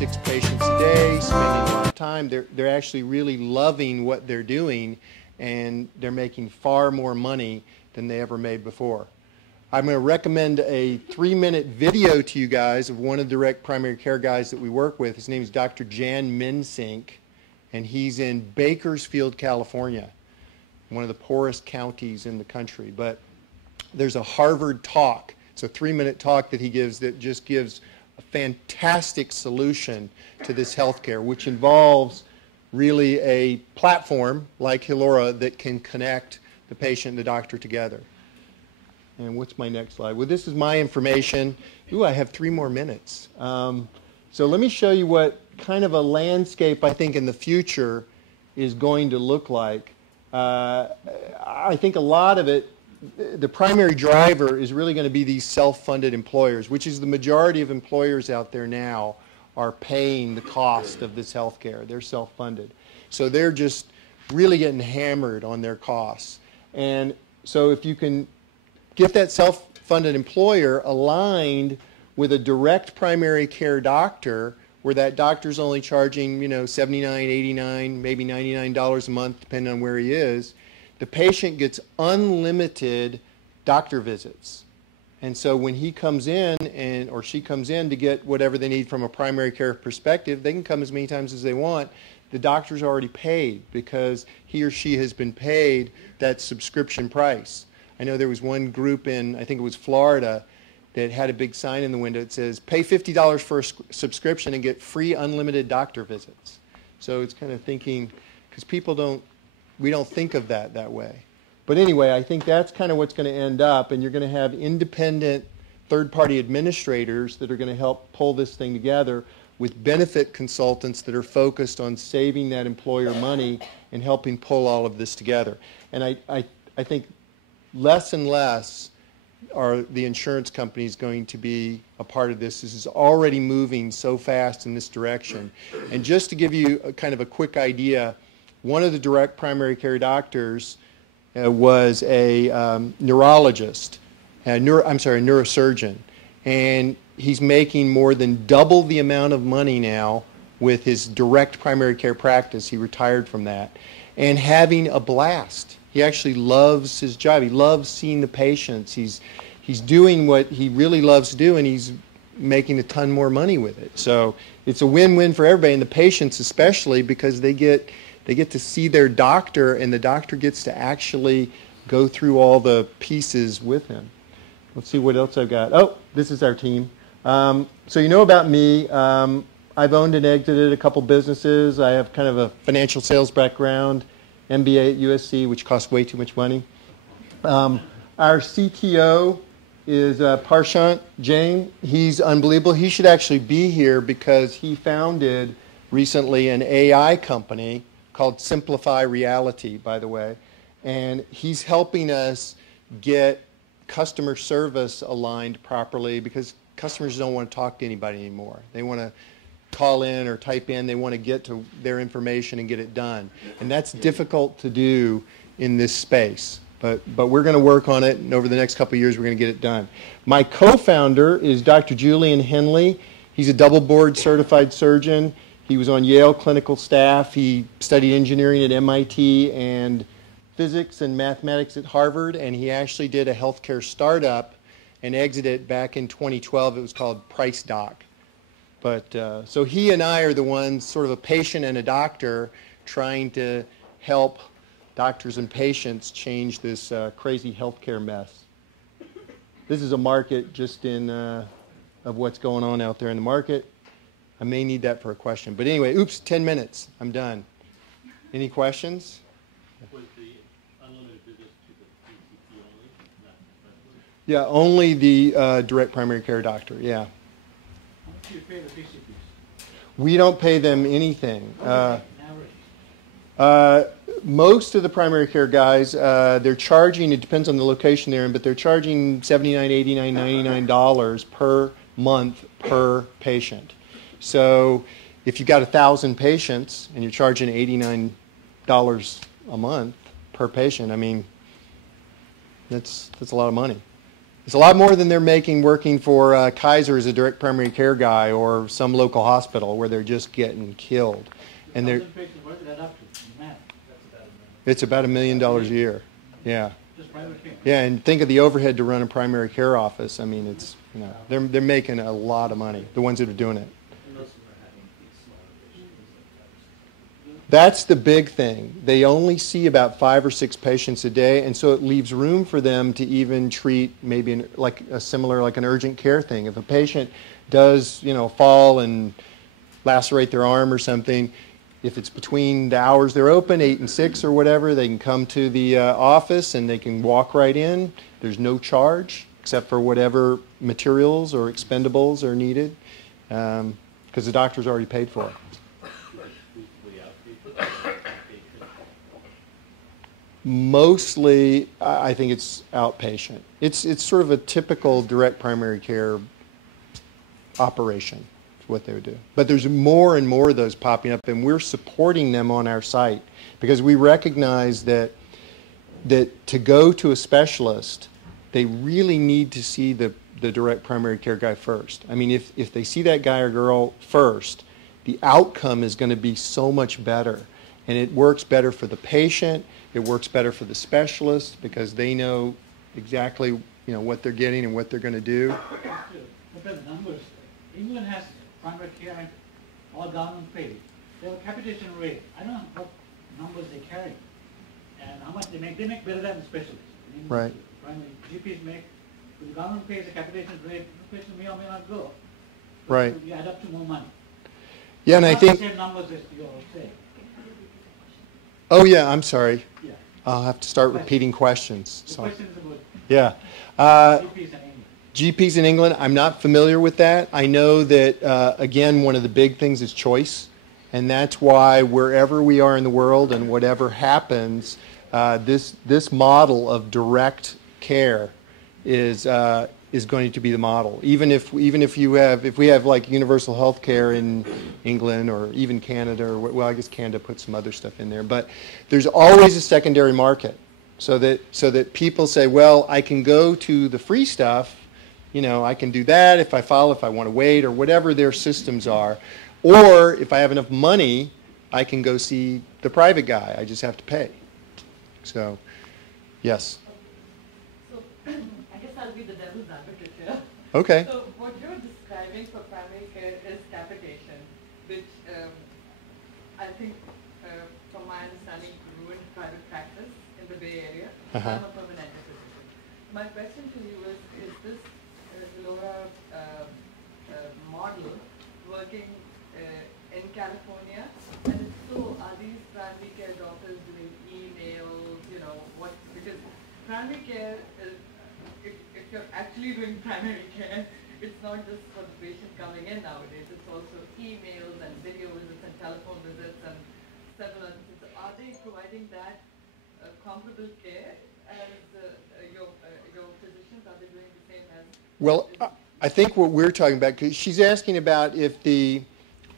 6 patients a day, spending a lot of time. They're actually really loving what they're doing, and they're making far more money than they ever made before. I'm going to recommend a 3-minute video to you guys of one of the direct primary care guys that we work with. His name is Dr. Jan Minsink, and he's in Bakersfield, California, one of the poorest counties in the country. But there's a Harvard talk. It's a 3-minute talk that he gives that just gives a fantastic solution to this healthcare, which involves really a platform like Hilora that can connect the patient and the doctor together. And what's my next slide? Well, this is my information. Ooh, I have 3 more minutes. So let me show you what kind of a landscape I think in the future is going to look like. I think a lot of it, the primary driver is really going to be these self-funded employers, which is the majority of employers out there now are paying the cost of this health care. They're self-funded. So they're just really getting hammered on their costs. And so if you can get that self-funded employer aligned with a direct primary care doctor where that doctor's only charging, $79, $89, maybe $99 a month, depending on where he is, the patient gets unlimited doctor visits. And so when he comes in or she comes in to get whatever they need from a primary care perspective, they can come as many times as they want. The doctor's already paid because he or she has been paid that subscription price. I know there was one group in, I think it was Florida, that had a big sign in the window that says, pay $50 for a subscription and get free unlimited doctor visits. So it's kind of thinking, because we don't think of that way. But anyway, I think that's kind of what's going to end up, and you're going to have independent third-party administrators that are going to help pull this thing together with benefit consultants that are focused on saving that employer money and helping pull all of this together. And I think less and less are the insurance companies going to be a part of this. This is already moving so fast in this direction. And just to give you kind of a quick idea, one of the direct primary care doctors was a neurologist, a neurosurgeon, and he's making more than double the amount of money now with his direct primary care practice. He retired from that, and having a blast. He actually loves his job. He loves seeing the patients. He's doing what he really loves to do, and he's making a ton more money with it. So it's a win-win for everybody, and the patients especially, because they get to see their doctor, and the doctor gets to actually go through all the pieces with him. Let's see what else I've got. Oh, this is our team. So you know about me. I've owned and exited a couple businesses. I have kind of a financial sales background, MBA at USC, which costs way too much money. Our CTO is Parshant Jain. He's unbelievable. He should actually be here because he founded recently an AI company called Simplify Reality, by the way. And he's helping us get customer service aligned properly because customers don't want to talk to anybody anymore. They want to call in or type in. They want to get to their information and get it done. And that's difficult to do in this space. But we're going to work on it, and over the next couple of years, we're going to get it done. My co-founder is Dr. Julian Henley. He's a double board certified surgeon. He was on Yale clinical staff. He studied engineering at MIT and physics and mathematics at Harvard, and he actually did a healthcare startup and exited back in 2012. It was called PriceDoc. But so he and I are the ones, sort of a patient and a doctor, trying to help doctors and patients change this crazy healthcare mess. This is a market just of what's going on out there in the market. I may need that for a question. But anyway, oops, 10 minutes. I'm done. Any questions? Was the unlimited visits to the PCP only, not the specialist? Yeah, only the direct primary care doctor, yeah. How much do you pay the PCPs? We don't pay them anything. Average? Most of the primary care guys, they're charging, it depends on the location they're in, but they're charging $79, $89, $99 per month per patient. So if you've got 1,000 patients and you're charging $89 a month per patient, I mean, that's a lot of money. It's a lot more than they're making working for Kaiser as a direct primary care guy or some local hospital where they're just getting killed. And they're, 1,000 patients, what is that up to? Math. it's about $1 million a year. Yeah. Just private care. Yeah, and think of the overhead to run a primary care office. I mean, it's, you know, they're making a lot of money, the ones that are doing it. That's the big thing. They only see about 5 or 6 patients a day, and so it leaves room for them to even treat maybe like a similar, like an urgent care thing. If a patient does, you know, fall and lacerate their arm or something, if it's between the hours they're open, 8 and 6 or whatever, they can come to the office and they can walk right in. There's no charge except for whatever materials or expendables are needed because the doctor's already paid for it. Mostly, I think it's outpatient. It's sort of a typical direct primary care operation, is what they would do. But there's more and more of those popping up, and we're supporting them on our site because we recognize that to go to a specialist, they really need to see the direct primary care guy first. I mean, if they see that guy or girl first, the outcome is going to be so much better. And it works better for the patient. It works better for the specialist because they know exactly, you know, what they're getting and what they're going to do. Look at the numbers. England has primary care and all government paid. They have a capitation rate. I don't know what numbers they carry and how much they make. They make better than the specialists. Right. Primary GPs make. If the government pays a capitation rate, the patient may or may not go. So Right. You add up to more money. Yeah, and I Not think. the same numbers as you're saying. Oh yeah, I'm sorry. Yeah. I'll have to start repeating questions. The So, question is about yeah. GPs and England. GPs in England, I'm not familiar with that. I know that, again, one of the big things is choice. And that's why wherever we are in the world and whatever happens, this model of direct care is going to be the model. Even if we have like universal health care in England or even Canada, or well, I guess Canada puts some other stuff in there, but there's always a secondary market, so that people say, well, I can go to the free stuff, you know, I can do that if I want to wait or whatever their systems are, or if I have enough money, I can go see the private guy. I just have to pay. So, yes. I'll be the devil's advocate here. Okay. So what you're describing for primary care is capitation, which I think, from my understanding, ruined private practice in the Bay Area. I'm a permanent physician. My question to you is this LoRa model working in California? And if so, are these primary care doctors doing emails, you know, what, because primary care is, if you're actually doing primary care, it's not just for the patient coming in nowadays, it's also emails and video visits and telephone visits and several other things. Are they providing that comparable care as your physicians? Are they doing the same as? Well, I think what we're talking about, because she's asking about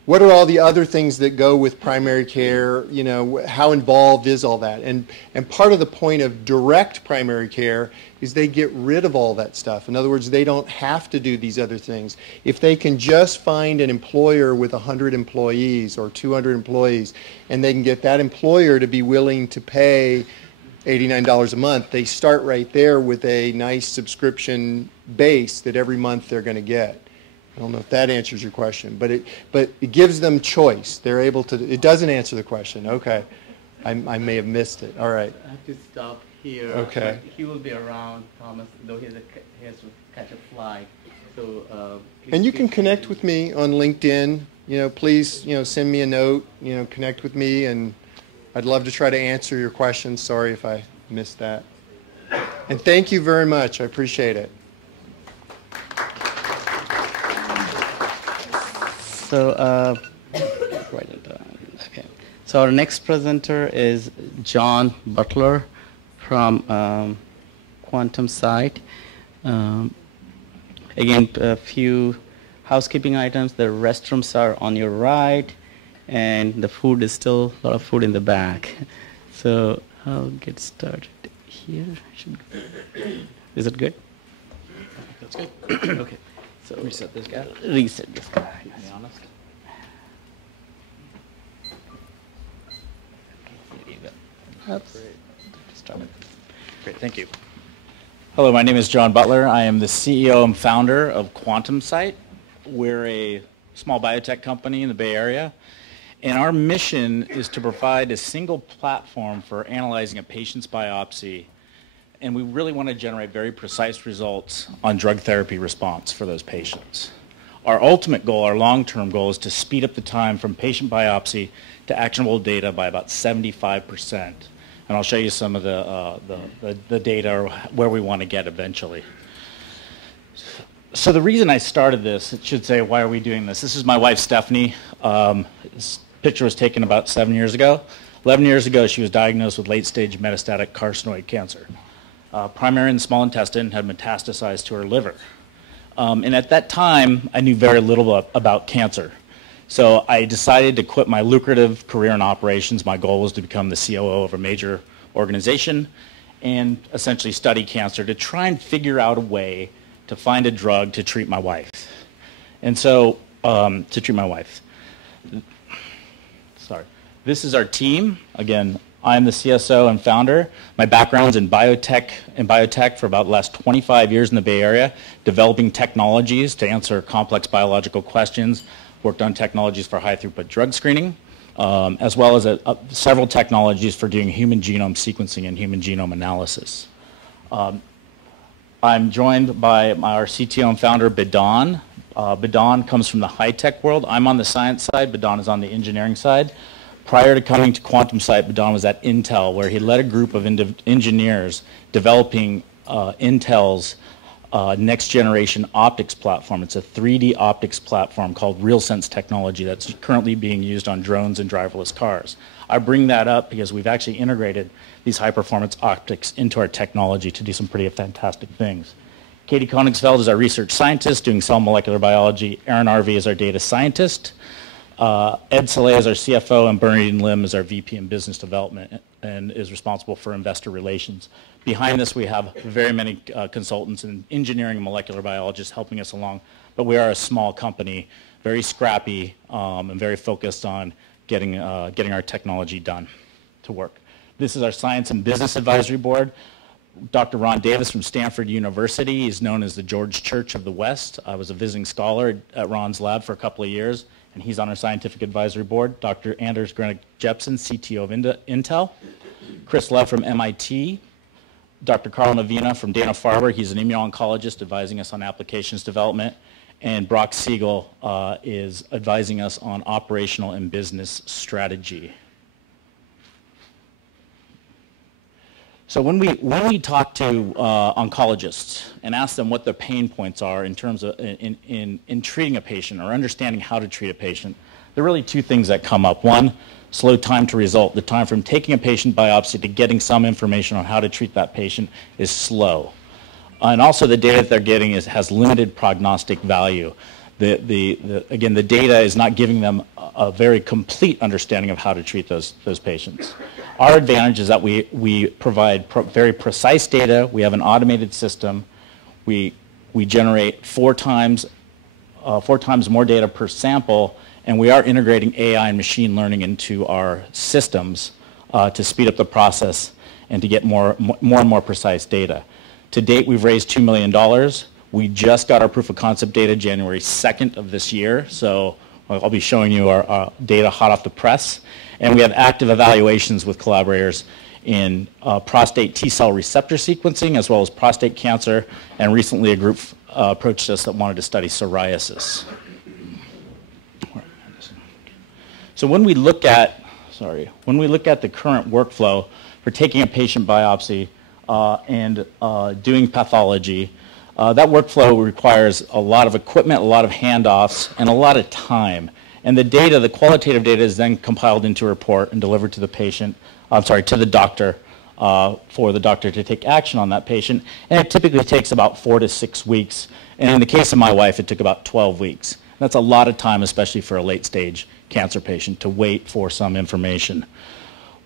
what are all the other things that go with primary care, you know, how involved is all that? And part of the point of direct primary care is they get rid of all that stuff. In other words, they don't have to do these other things. If they can just find an employer with 100 employees or 200 employees, and they can get that employer to be willing to pay $89 a month, they start right there with a nice subscription base that every month they're going to get. I don't know if that answers your question, but it gives them choice. They're able to. It doesn't answer the question. Okay, I may have missed it. All right. I have to stop here. Okay. But he will be around, Thomas, though he has to catch a flight. So. And you can connect with me on LinkedIn. You know, please, you know, send me a note. You know, connect with me, and I'd love to try to answer your questions. Sorry if I missed that. And thank you very much. I appreciate it. So, write it down. Okay. So our next presenter is John Butler from Quantum Sight. Again, a few housekeeping items. The restrooms are on your right, and the food is still a lot of food in the back. So I'll get started here. Is it good? That's good. Okay. So Reset this guy. Reset this guy. To be honest. There you go. Oops. Start it. Great, thank you. Hello, my name is John Butler. I am the CEO and founder of Quantum-Sight. We're a small biotech company in the Bay Area, and our mission is to provide a single platform for analyzing a patient's biopsy, and we really want to generate very precise results on drug therapy response for those patients. Our ultimate goal, our long-term goal, is to speed up the time from patient biopsy to actionable data by about 75%. And I'll show you some of the data or where we want to get eventually. So the reason I started this, it should say, why are we doing this? This is my wife, Stephanie. This picture was taken about 7 years ago. 11 years ago, she was diagnosed with late-stage metastatic carcinoid cancer. Primary in the small intestine, had metastasized to her liver. And at that time, I knew very little about cancer. So I decided to quit my lucrative career in operations. My goal was to become the COO of a major organization and essentially study cancer to try and figure out a way to find a drug to treat my wife. And so, Sorry. This is our team. Again, I'm the CSO and founder. My background's in biotech for about the last 25 years in the Bay Area, developing technologies to answer complex biological questions. Worked on technologies for high-throughput drug screening, as well as several technologies for doing human genome sequencing and human genome analysis. I'm joined by our CTO and founder, Bidan. Bidan comes from the high-tech world. I'm on the science side. Bidan is on the engineering side. Prior to coming to Quantum-Sight, Bidan was at Intel, where he led a group of engineers developing Intel's next-generation optics platform. It's a 3D optics platform called RealSense technology that's currently being used on drones and driverless cars. I bring that up because we've actually integrated these high-performance optics into our technology to do some pretty fantastic things. Katie Koenigsfeld is our research scientist doing cell molecular biology. Aaron Arvey is our data scientist. Ed Saleh is our CFO, and Bernadine Lim is our VP in business development and is responsible for investor relations. Behind this, we have very many consultants and engineering and molecular biologists helping us along, but we are a small company, very scrappy, and very focused on getting our technology done to work. This is our science and business advisory board. Dr. Ron Davis from Stanford University. He's known as the George Church of the West. I was a visiting scholar at Ron's lab for a couple of years, and he's on our scientific advisory board. Dr. Anders Grenick-Jepsen, CTO of Intel. Chris Love from MIT. Dr. Carl Navina from Dana-Farber. He's an immuno-oncologist advising us on applications development. And Brock Siegel is advising us on operational and business strategy. So when we talk to oncologists and ask them what their pain points are in terms of in treating a patient or understanding how to treat a patient, there are really two things that come up. One, slow time to result. The time from taking a patient biopsy to getting some information on how to treat that patient is slow. And also the data that they're getting has limited prognostic value. Again, the data is not giving them a very complete understanding of how to treat those patients. Our advantage is that we provide very precise data. We have an automated system. We generate four times more data per sample, and we are integrating AI and machine learning into our systems to speed up the process and to get more and more precise data. To date, we've raised $2 million. We just got our proof of concept data January 2nd of this year, so I'll be showing you our data hot off the press. And we have active evaluations with collaborators in prostate T-cell receptor sequencing as well as prostate cancer, and recently a group approached us that wanted to study psoriasis. So when we look at the current workflow for taking a patient biopsy and doing pathology, that workflow requires a lot of equipment, a lot of handoffs, and a lot of time. And the data, the qualitative data, is then compiled into a report and delivered to the patient, to the doctor, for the doctor to take action on that patient. And it typically takes about 4 to 6 weeks. And in the case of my wife, it took about 12 weeks. That's a lot of time, especially for a late-stage cancer patient, to wait for some information.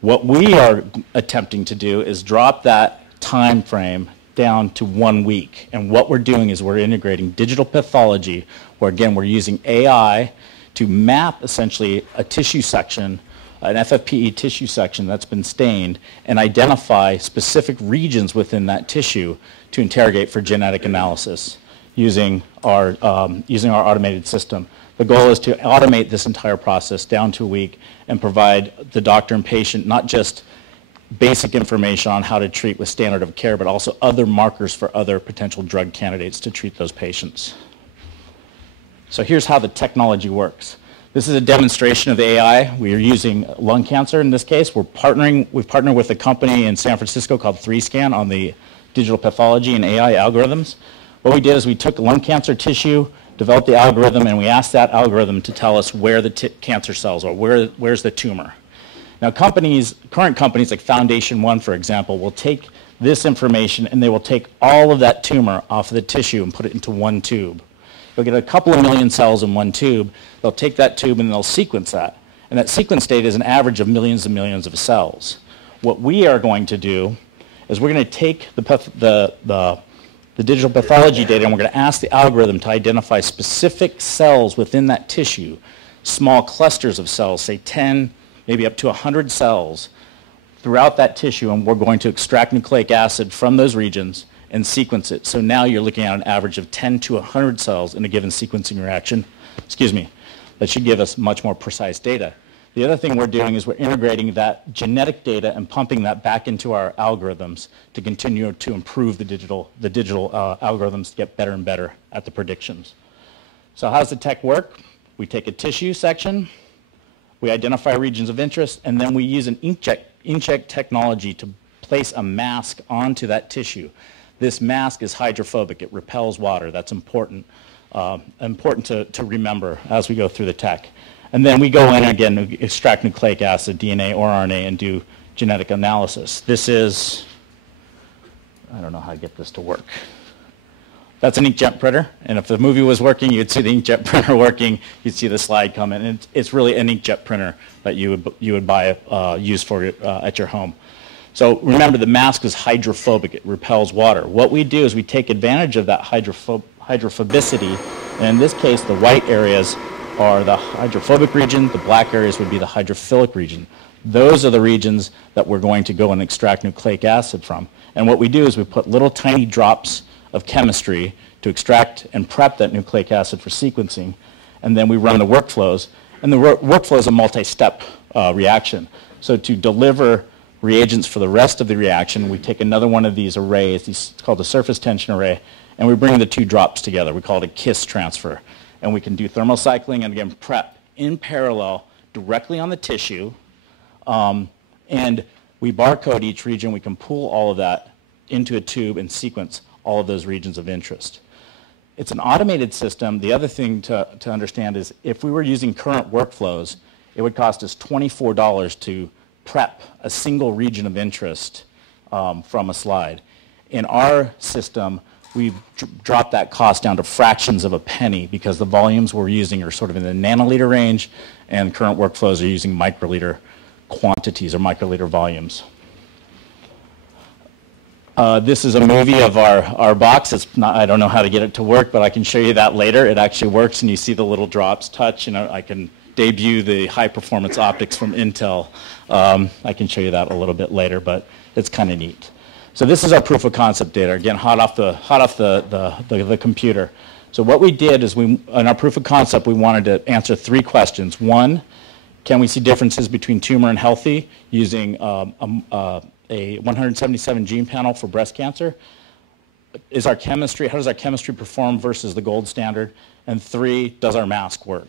What we are attempting to do is drop that time frame down to 1 week. And what we're doing is we're integrating digital pathology, where again, we're using AI to map essentially a tissue section, an FFPE tissue section that's been stained, and identify specific regions within that tissue to interrogate for genetic analysis using our automated system. The goal is to automate this entire process down to a week and provide the doctor and patient not just basic information on how to treat with standard of care, but also other markers for other potential drug candidates to treat those patients. So here's how the technology works. This is a demonstration of the AI. We are using lung cancer in this case. We've partnered with a company in San Francisco called 3Scan on the digital pathology and AI algorithms. What we did is we took lung cancer tissue, developed the algorithm, and we asked that algorithm to tell us where the cancer cells are, where's the tumor. Now current companies like Foundation One, for example, will take this information and they will take all of that tumor off of the tissue and put it into one tube. They'll get a couple of million cells in one tube. They'll take that tube and they'll sequence that. And that sequence data is an average of millions and millions of cells. What we are going to do is we're going to take the digital pathology data and we're going to ask the algorithm to identify specific cells within that tissue, small clusters of cells, say 10, maybe up to 100 cells throughout that tissue, and we're going to extract nucleic acid from those regions and sequence it. So now you're looking at an average of 10 to 100 cells in a given sequencing reaction. That should give us much more precise data. The other thing we're doing is we're integrating that genetic data and pumping that back into our algorithms to continue to improve the digital algorithms to get better and better at the predictions. So how does the tech work? We take a tissue section, we identify regions of interest, and then we use an inkjet technology to place a mask onto that tissue. This mask is hydrophobic. It repels water. That's important to remember as we go through the tech. And then we go in again, extract nucleic acid, DNA or RNA, and do genetic analysis. This is, I don't know how to get this to work. That's an inkjet printer, and if the movie was working, you'd see the inkjet printer working, you'd see the slide come in, and it's really an inkjet printer that you would buy, use for at your home. So remember, the mask is hydrophobic, it repels water. What we do is we take advantage of that hydrophobicity, and in this case, the white areas are the hydrophobic region, the black areas would be the hydrophilic region. Those are the regions that we're going to go and extract nucleic acid from. And what we do is we put little tiny drops of chemistry to extract and prep that nucleic acid for sequencing, and then we run the workflows. And the workflow is a multi-step reaction. So to deliver reagents for the rest of the reaction, we take another one of these arrays, it's called a surface tension array, and we bring the two drops together. We call it a KISS transfer. And we can do thermal cycling and again prep in parallel directly on the tissue, and we barcode each region. We can pull all of that into a tube and sequence all of those regions of interest. It's an automated system. The other thing to understand is if we were using current workflows, it would cost us $24 to prep a single region of interest from a slide. In our system, we've dropped that cost down to fractions of a penny because the volumes we're using are sort of in the nanoliter range, and current workflows are using microliter quantities or microliter volumes. This is a movie of our box. I don't know how to get it to work, but I can show you that later. It actually works, and you see the little drops touch. I can debut the high-performance optics from Intel. I can show you that a little bit later, but it's kind of neat. So this is our proof of concept data. Again, hot off the computer. So what we did is in our proof of concept, we wanted to answer 3 questions. 1, can we see differences between tumor and healthy using a 177 gene panel for breast cancer? How does our chemistry perform versus the gold standard? And 3, does our mask work?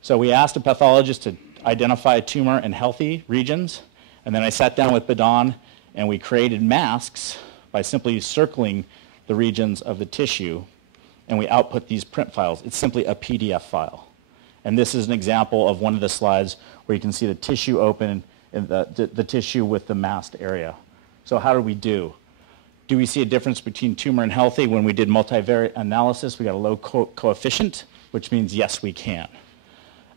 So we asked a pathologist to identify tumor and healthy regions, and then I sat down with Bidan and we created masks by simply circling the regions of the tissue, and we output these print files. It's simply a PDF file. And this is an example of one of the slides where you can see the tissue open and the tissue with the masked area. So how do we do? Do we see a difference between tumor and healthy? When we did multivariate analysis, we got a low coefficient, which means yes, we can.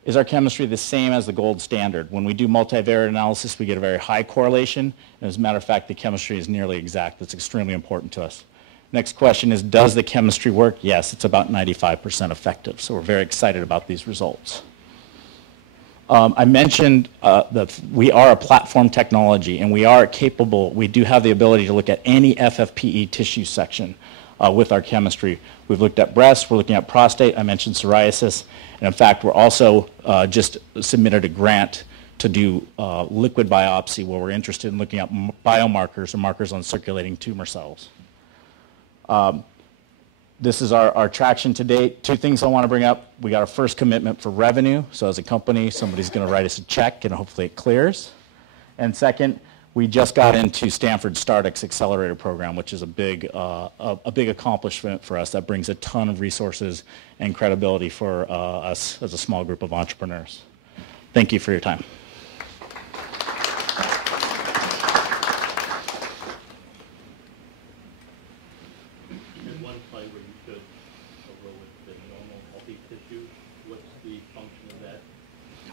Is our chemistry the same as the gold standard? When we do multivariate analysis, we get a very high correlation. And as a matter of fact, the chemistry is nearly exact. That's extremely important to us. Next question is, does the chemistry work? Yes, it's about 95% effective, so we're very excited about these results. I mentioned that we are a platform technology, and we are capable, we do have the ability to look at any FFPE tissue section with our chemistry. We've looked at breast, we're looking at prostate, I mentioned psoriasis, and in fact, we're also just submitted a grant to do liquid biopsy, where we're interested in looking at biomarkers or markers on circulating tumor cells. This is our traction to date. Two things I want to bring up. We got our first commitment for revenue. So as a company, somebody's going to write us a check, and hopefully it clears. And second, we just got into Stanford StartX Accelerator Program, which is a big accomplishment for us that brings a ton of resources and credibility for us as a small group of entrepreneurs. Thank you for your time.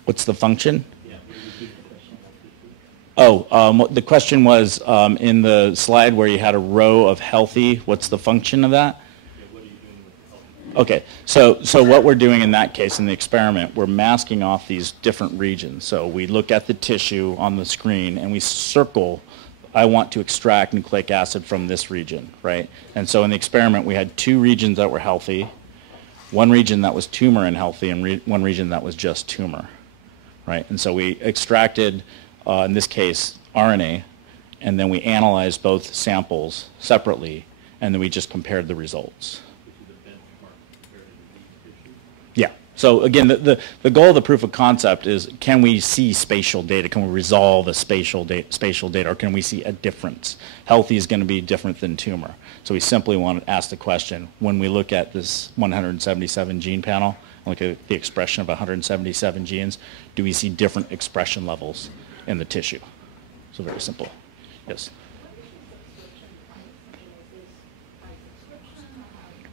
What's the function? Oh, the question was in the slide where you had a row of healthy, what's the function of that? Okay, so what we're doing in that case, in the experiment, we're masking off these different regions. So we look at the tissue on the screen and we circle, I want to extract nucleic acid from this region, right? And so in the experiment, we had two regions that were healthy, one region that was tumor and healthy, and one region that was just tumor. Right? And so we extracted, in this case, RNA, and then we analyzed both samples separately, and then we just compared the results. Yeah. So again, the goal of the proof of concept is, can we see spatial data? Can we resolve a spatial data, or can we see a difference? Healthy is going to be different than tumor. So we simply want to ask the question, when we look at this 177 gene panel, look at the expression of 177 genes, do we see different expression levels in the tissue? So very simple. Yes.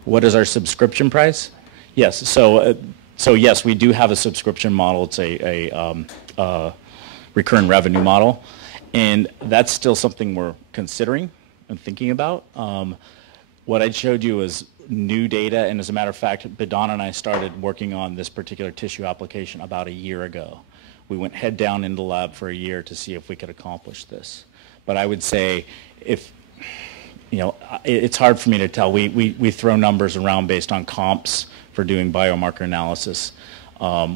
What is our subscription price? Yes. So yes, we do have a subscription model. It's a recurring revenue model, and that's still something we're considering and thinking about. What I showed you is new data, and as a matter of fact, Bidan and I started working on this particular tissue application about a year ago. We went head down into the lab for a year to see if we could accomplish this. But I would say, if you know, it's hard for me to tell. We throw numbers around based on comps for doing biomarker analysis,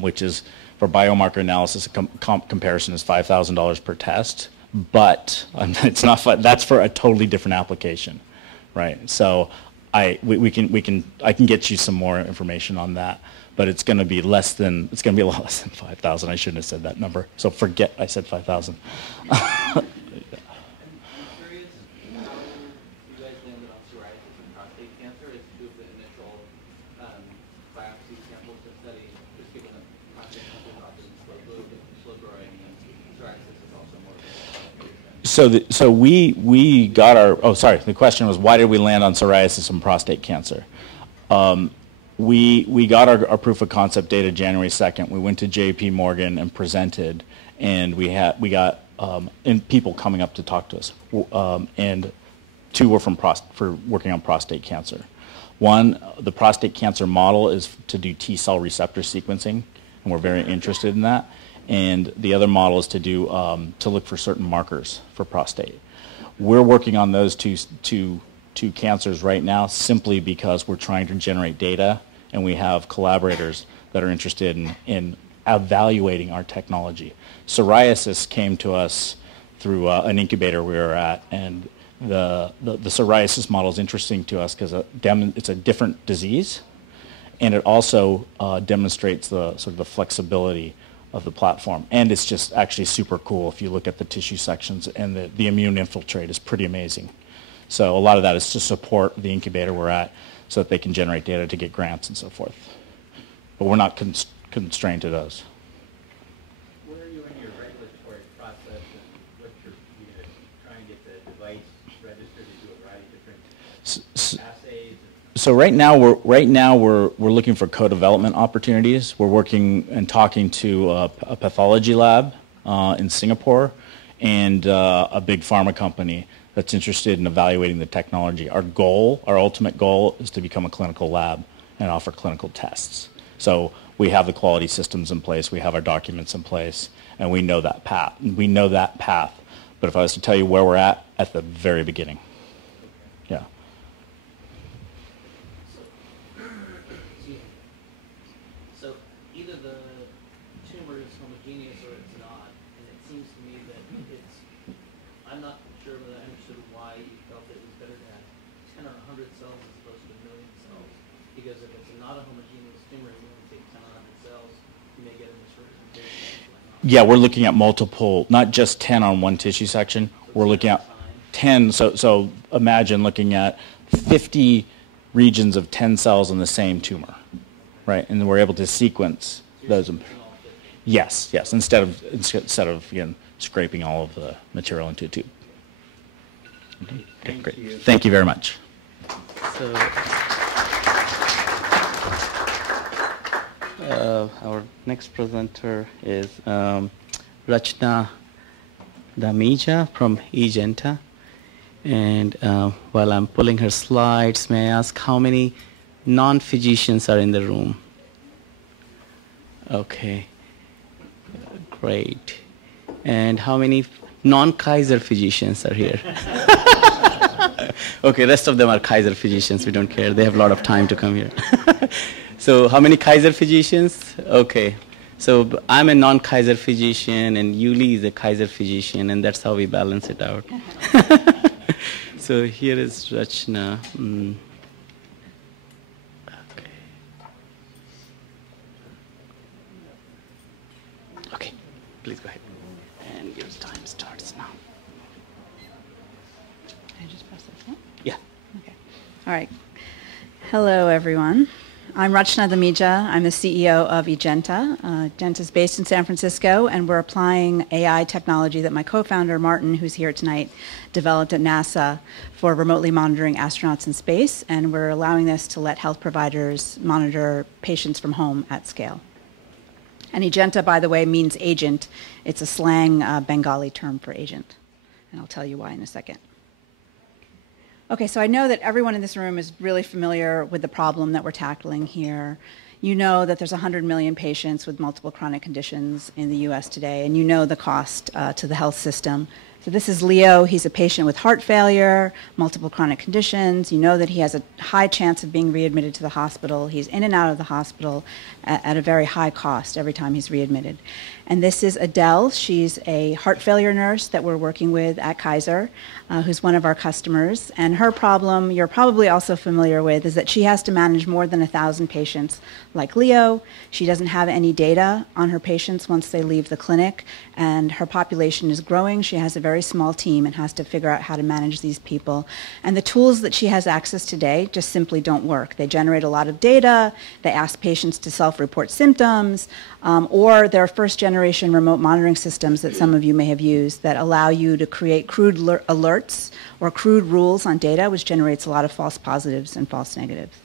which is, for biomarker analysis, a comp comparison is $5,000 per test, but it's not. That's for a totally different application, right? So I can get you some more information on that, but it's going to be a lot less than 5,000. I shouldn't have said that number. So forget I said 5,000. So we got our, oh sorry, the question was, why did we land on psoriasis and prostate cancer? We got our proof of concept data January 2nd. We went to JP Morgan and presented, and we got people coming up to talk to us, and two were for working on prostate cancer. One, the prostate cancer model is to do T-cell receptor sequencing, and we're very interested in that. And the other model is to do to look for certain markers for prostate. We're working on those two cancers right now simply because we're trying to generate data, and we have collaborators that are interested in evaluating our technology. Psoriasis came to us through an incubator we were at, and the psoriasis model is interesting to us because it's a different disease, and it also demonstrates the sort of the flexibility of the platform. And it's just actually super cool if you look at the tissue sections, and the immune infiltrate is pretty amazing. So a lot of that is to support the incubator we're at so that they can generate data to get grants and so forth. But we're not constrained to those. Where are you in your regulatory process, and what's your, trying to get the device registered to do a variety of different assays? So right now we're looking for co-development opportunities. We're working and talking to a pathology lab in Singapore and a big pharma company that's interested in evaluating the technology. Our goal, our ultimate goal, is to become a clinical lab and offer clinical tests. So we have the quality systems in place, we have our documents in place, and we know that path. But if I was to tell you where we're at the very beginning. Yeah. So either the tumor is homogeneous or it's not, and it seems to me that I'm not sure that I understood why you felt it was better to have 10 or 100 cells as opposed to 1 million cells. Because if it's not a homogeneous tumor, you only take 10 or 100 cells, you may get a misrepresentation. Yeah, we're looking at multiple, not just 10 on one tissue section. We're looking at 10, so imagine looking at 50 regions of 10 cells in the same tumor, right? And we're able to sequence those. Yes, instead of again, scraping all of the material into a tube. Okay, great. Thank you very much. So, our next presenter is Rachna Damija from Egenta. And while I'm pulling her slides, may I ask how many non-physicians are in the room? Okay, great. And how many non-Kaiser physicians are here? Okay, rest of them are Kaiser physicians. We don't care. They have a lot of time to come here. So how many Kaiser physicians? Okay. So I'm a non-Kaiser physician, and Yuli is a Kaiser physician, and that's how we balance it out. So here is Rachna. Okay. Okay, please go ahead. And your time starts now. Can I just press this one? Yeah. Okay. All right. Hello, everyone. I'm Rachna Damija. I'm the CEO of Egenta. Egenta is based in San Francisco, and we're applying AI technology that my co-founder, Martin, who's here tonight, developed at NASA for remotely monitoring astronauts in space, and we're allowing this to let health providers monitor patients from home at scale. And Egenta, by the way, means agent. It's a slang Bengali term for agent, and I'll tell you why in a second. Okay, so I know that everyone in this room is really familiar with the problem that we're tackling here. You know that there's 100 million patients with multiple chronic conditions in the US today, and you know the cost to the health system. So this is Leo. He's a patient with heart failure, multiple chronic conditions. You know that he has a high chance of being readmitted to the hospital. He's in and out of the hospital at a very high cost every time he's readmitted. And this is Adele. She's a heart failure nurse that we're working with at Kaiser, who's one of our customers. And her problem, you're probably also familiar with, is that she has to manage more than 1,000 patients like Leo. She doesn't have any data on her patients once they leave the clinic, and her population is growing. She has a very small team and has to figure out how to manage these people. And the tools that she has access today just simply don't work. They generate a lot of data. They ask patients to self-report symptoms, or they're first-generation remote monitoring systems that some of you may have used that allow you to create crude alerts or crude rules on data, which generates a lot of false positives and false negatives.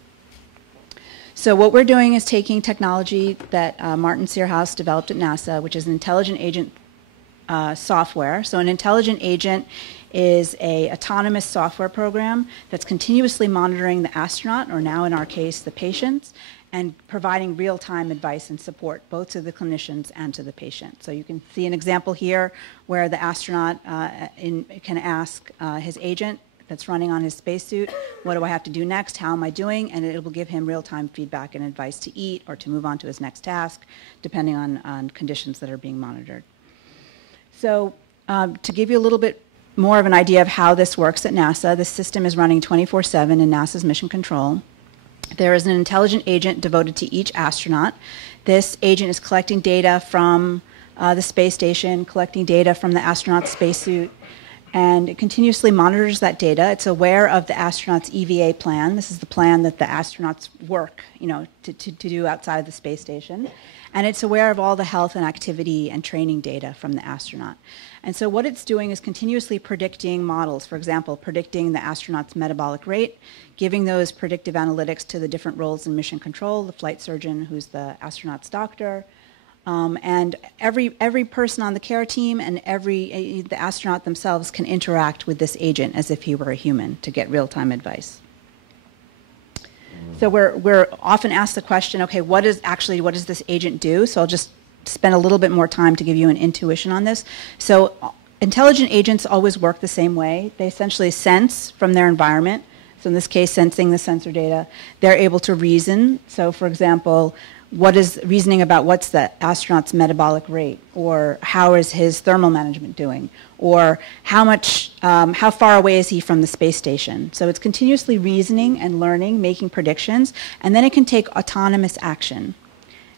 So what we're doing is taking technology that Martin Searhouse developed at NASA, which is an intelligent agent software. So an intelligent agent is an autonomous software program that's continuously monitoring the astronaut, or now in our case, the patients, and providing real-time advice and support, both to the clinicians and to the patient. So you can see an example here where the astronaut can ask his agent that's running on his spacesuit, what do I have to do next, how am I doing, and it will give him real-time feedback and advice to eat or to move on to his next task, depending on conditions that are being monitored. So to give you a little bit more of an idea of how this works at NASA, the system is running 24/7 in NASA's mission control. There is an intelligent agent devoted to each astronaut. This agent is collecting data from the space station, collecting data from the astronaut's spacesuit, and it continuously monitors that data. It's aware of the astronaut's EVA plan. This is the plan that the astronauts work, to do outside of the space station. And it's aware of all the health and activity and training data from the astronaut. And so what it's doing is continuously predicting models, for example, predicting the astronaut's metabolic rate, giving those predictive analytics to the different roles in mission control, the flight surgeon who's the astronaut's doctor, And every person on the care team and the astronaut themselves can interact with this agent as if he were a human to get real-time advice. So we're often asked the question, okay, what does this agent do? So I'll just spend a little bit more time to give you an intuition on this. So intelligent agents always work the same way. They essentially sense from their environment. So in this case, sensing the sensor data. They're able to reason. So for example, what is reasoning about what's the astronaut's metabolic rate, or how is his thermal management doing, or how far away is he from the space station. So it's continuously reasoning and learning, making predictions, and then it can take autonomous action,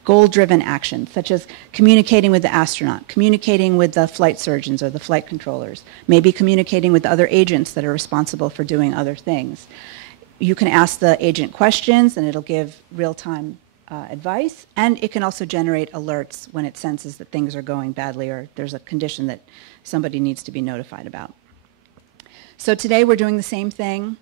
goal-driven action, such as communicating with the astronaut, communicating with the flight surgeons or the flight controllers, maybe communicating with other agents that are responsible for doing other things. You can ask the agent questions, and it'll give real-time advice, and it can also generate alerts when it senses that things are going badly or there's a condition that somebody needs to be notified about. So today we're doing the same thing.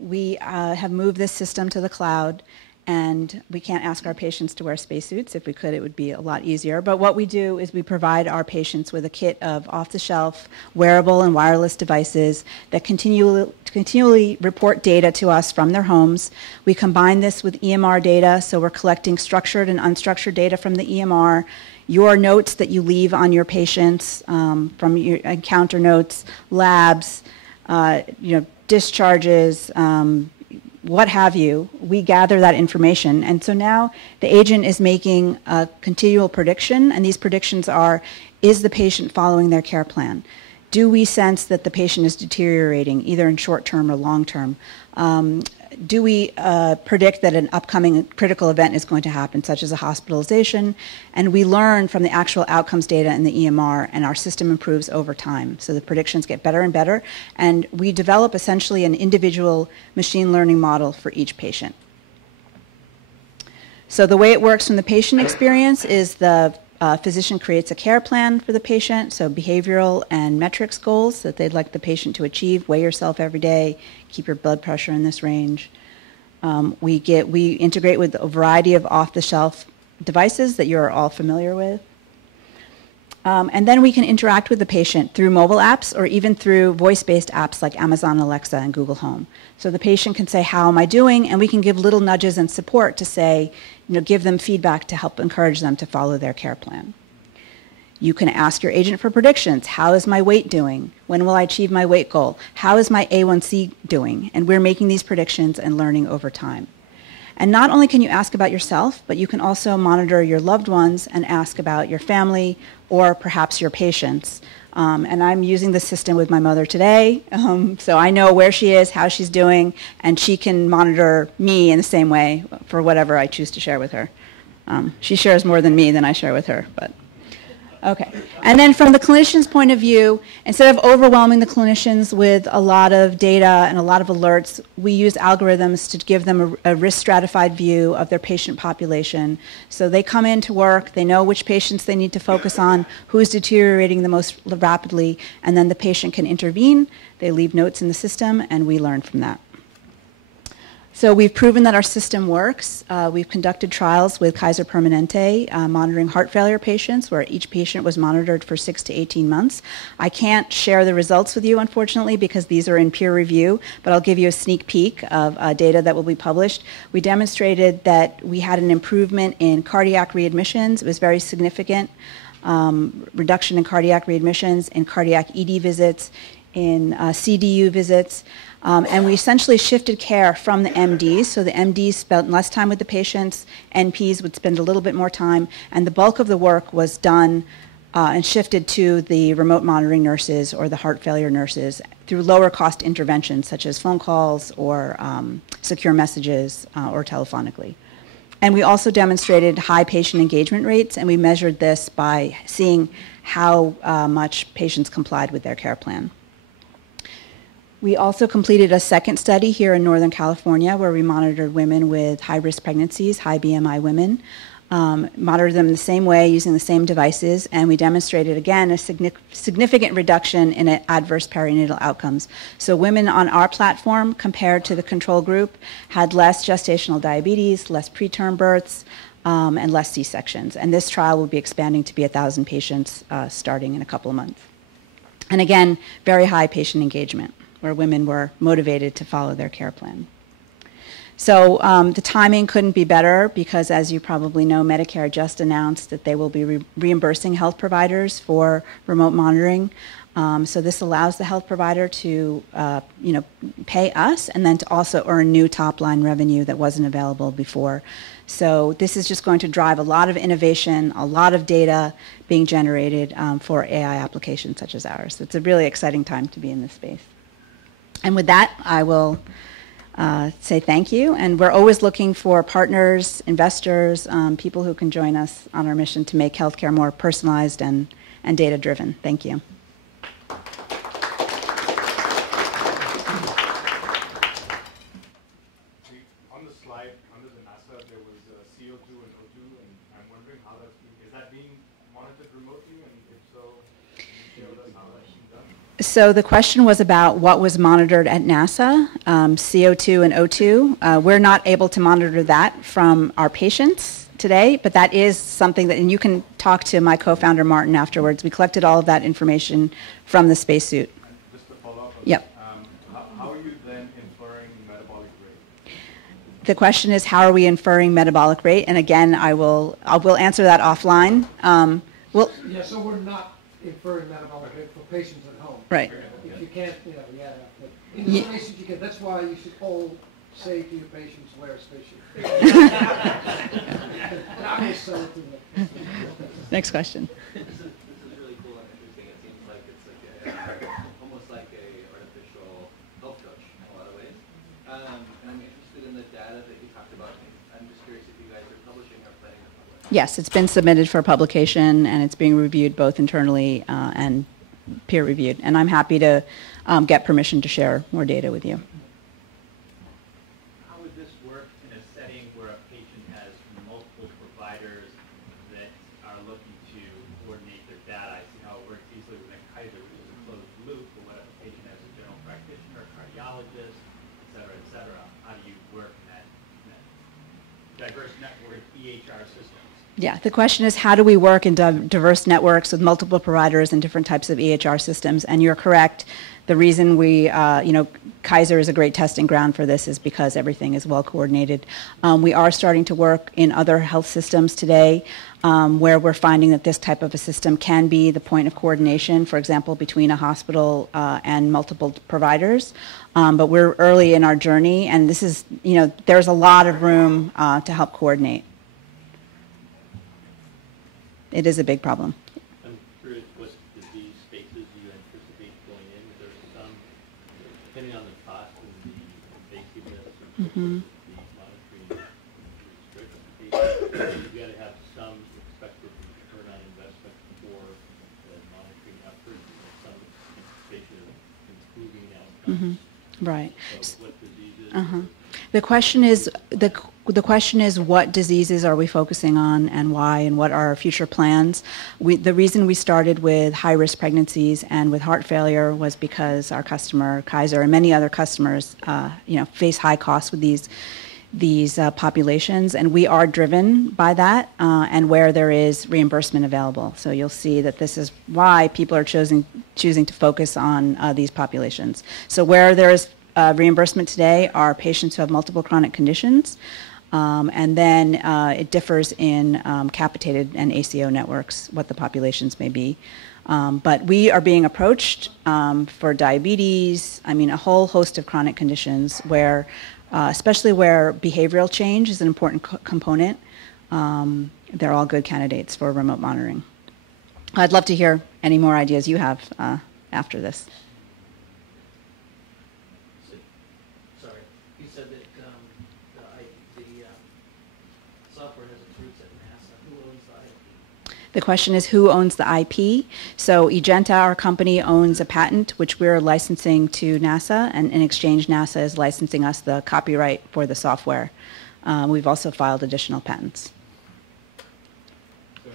We have moved this system to the cloud, and we can't ask our patients to wear spacesuits. If we could, it would be a lot easier. But what we do is we provide our patients with a kit of off-the-shelf wearable and wireless devices that continually report data to us from their homes. We combine this with EMR data, so we're collecting structured and unstructured data from the EMR, your notes that you leave on your patients from your encounter notes, labs, discharges, what have you. We gather that information. And so now the agent is making a continual prediction, and these predictions are, is the patient following their care plan? Do we sense that the patient is deteriorating, either in short term or long term? Do we predict that an upcoming critical event is going to happen, such as a hospitalization? And we learn from the actual outcomes data in the EMR, and our system improves over time. So the predictions get better and better, and we develop essentially an individual machine learning model for each patient. So the way it works from the patient experience is the physician creates a care plan for the patient, so behavioral and metrics goals that they'd like the patient to achieve. Weigh yourself every day, keep your blood pressure in this range. We integrate with a variety of off-the-shelf devices that you're all familiar with. And then we can interact with the patient through mobile apps or even through voice-based apps like Amazon Alexa and Google Home. So the patient can say, how am I doing? And we can give little nudges and support to say, give them feedback to help encourage them to follow their care plan. You can ask your agent for predictions. How is my weight doing? When will I achieve my weight goal? How is my A1C doing? And we're making these predictions and learning over time. And not only can you ask about yourself, but you can also monitor your loved ones and ask about your family or perhaps your patients. And I'm using this system with my mother today, so I know where she is, how she's doing, and she can monitor me in the same way for whatever I choose to share with her. She shares more than me than I share with her, but okay. And then from the clinician's point of view, instead of overwhelming the clinicians with a lot of data and a lot of alerts, we use algorithms to give them a risk stratified view of their patient population. So they come into work, they know which patients they need to focus on, who's deteriorating the most rapidly, and then the patient can intervene. They leave notes in the system, and we learn from that. So we've proven that our system works. We've conducted trials with Kaiser Permanente, monitoring heart failure patients, where each patient was monitored for 6 to 18 months. I can't share the results with you, unfortunately, because these are in peer review, but I'll give you a sneak peek of data that will be published. We demonstrated that we had an improvement in cardiac readmissions. It was very significant. Reduction in cardiac readmissions, in cardiac ED visits, in CDU visits. And we essentially shifted care from the MDs, so the MDs spent less time with the patients, NPs would spend a little bit more time, and the bulk of the work was done and shifted to the remote monitoring nurses or the heart failure nurses through lower cost interventions such as phone calls or secure messages or telephonically. And we also demonstrated high patient engagement rates, and we measured this by seeing how much patients complied with their care plan. We also completed a second study here in Northern California where we monitored women with high-risk pregnancies, high BMI women, monitored them the same way using the same devices, and we demonstrated, again, a significant reduction in adverse perinatal outcomes. So women on our platform compared to the control group had less gestational diabetes, less preterm births, and less C-sections. And this trial will be expanding to be 1,000 patients starting in a couple of months. And again, very high patient engagement, where women were motivated to follow their care plan. So the timing couldn't be better because, as you probably know, Medicare just announced that they will be reimbursing health providers for remote monitoring. So this allows the health provider to, pay us and then to also earn new top-line revenue that wasn't available before. So this is just going to drive a lot of innovation, a lot of data being generated for AI applications such as ours. So it's a really exciting time to be in this space. And with that, I will say thank you. And we're always looking for partners, investors, people who can join us on our mission to make healthcare more personalized and data-driven. Thank you. On the slide, under the NASA, there was CO2 and O2, and I'm wondering how is that being monitored remotely, and if so, can you share with us how that's being done? So the question was about what was monitored at NASA, CO2 and O2. We're not able to monitor that from our patients today, but that is something that, and you can talk to my co-founder Martin afterwards. We collected all of that information from the spacesuit. Just to follow up on Yep. that, how are you then inferring metabolic rate? The question is, how are we inferring metabolic rate? And again, I will answer that offline. Yeah, so we're not inferring metabolic rate for patients at home. Right. If you can't, but in the spacesuit you can. That's why you should all say to your patients, wear a spacesuit. Not necessarily. Next question. This is really cool and interesting. It seems like it's like almost like a artificial health coach in a lot of ways. And I'm interested in the data that you talked about. I'm just curious if you guys are publishing or planning to publish. Yes, it's been submitted for publication, and it's being reviewed both internally and peer-reviewed. And I'm happy to get permission to share more data with you. How would this work in a setting where a patient has multiple providers that are looking to coordinate their data? I see how it works easily with Kaiser, which is a closed loop, but what if a patient has a general practitioner, cardiologist, et cetera, how do you work in that diverse network EHR systems? Yeah, the question is, how do we work in diverse networks with multiple providers and different types of EHR systems? And you're correct. The reason Kaiser is a great testing ground for this is because everything is well coordinated. We are starting to work in other health systems today where we're finding that this type of a system can be the point of coordination, for example, between a hospital and multiple providers. But we're early in our journey, and this is, there's a lot of room to help coordinate. It is a big problem. I'm curious what disease spaces you anticipate going in. There's some, depending on the cost and the invasiveness or the monitoring restrictions, you got to have some expected return on investment for the monitoring effort, and some anticipation of improving outcomes. Right. So what diseases? The question is what diseases are we focusing on and why, and what are our future plans? The reason we started with high-risk pregnancies and with heart failure was because our customer Kaiser and many other customers face high costs with these populations, and we are driven by that and where there is reimbursement available. So you'll see that this is why people are choosing to focus on these populations. So where there is reimbursement today are patients who have multiple chronic conditions, and then it differs in capitated and ACO networks, what the populations may be. But we are being approached for diabetes, a whole host of chronic conditions where, especially where behavioral change is an important component. They're all good candidates for remote monitoring. I'd love to hear any more ideas you have after this. Sorry, you said that the software has its roots at NASA. Who owns the IP? The question is, who owns the IP? So Egenta, our company, owns a patent which we're licensing to NASA, and in exchange, NASA is licensing us the copyright for the software. We've also filed additional patents. So,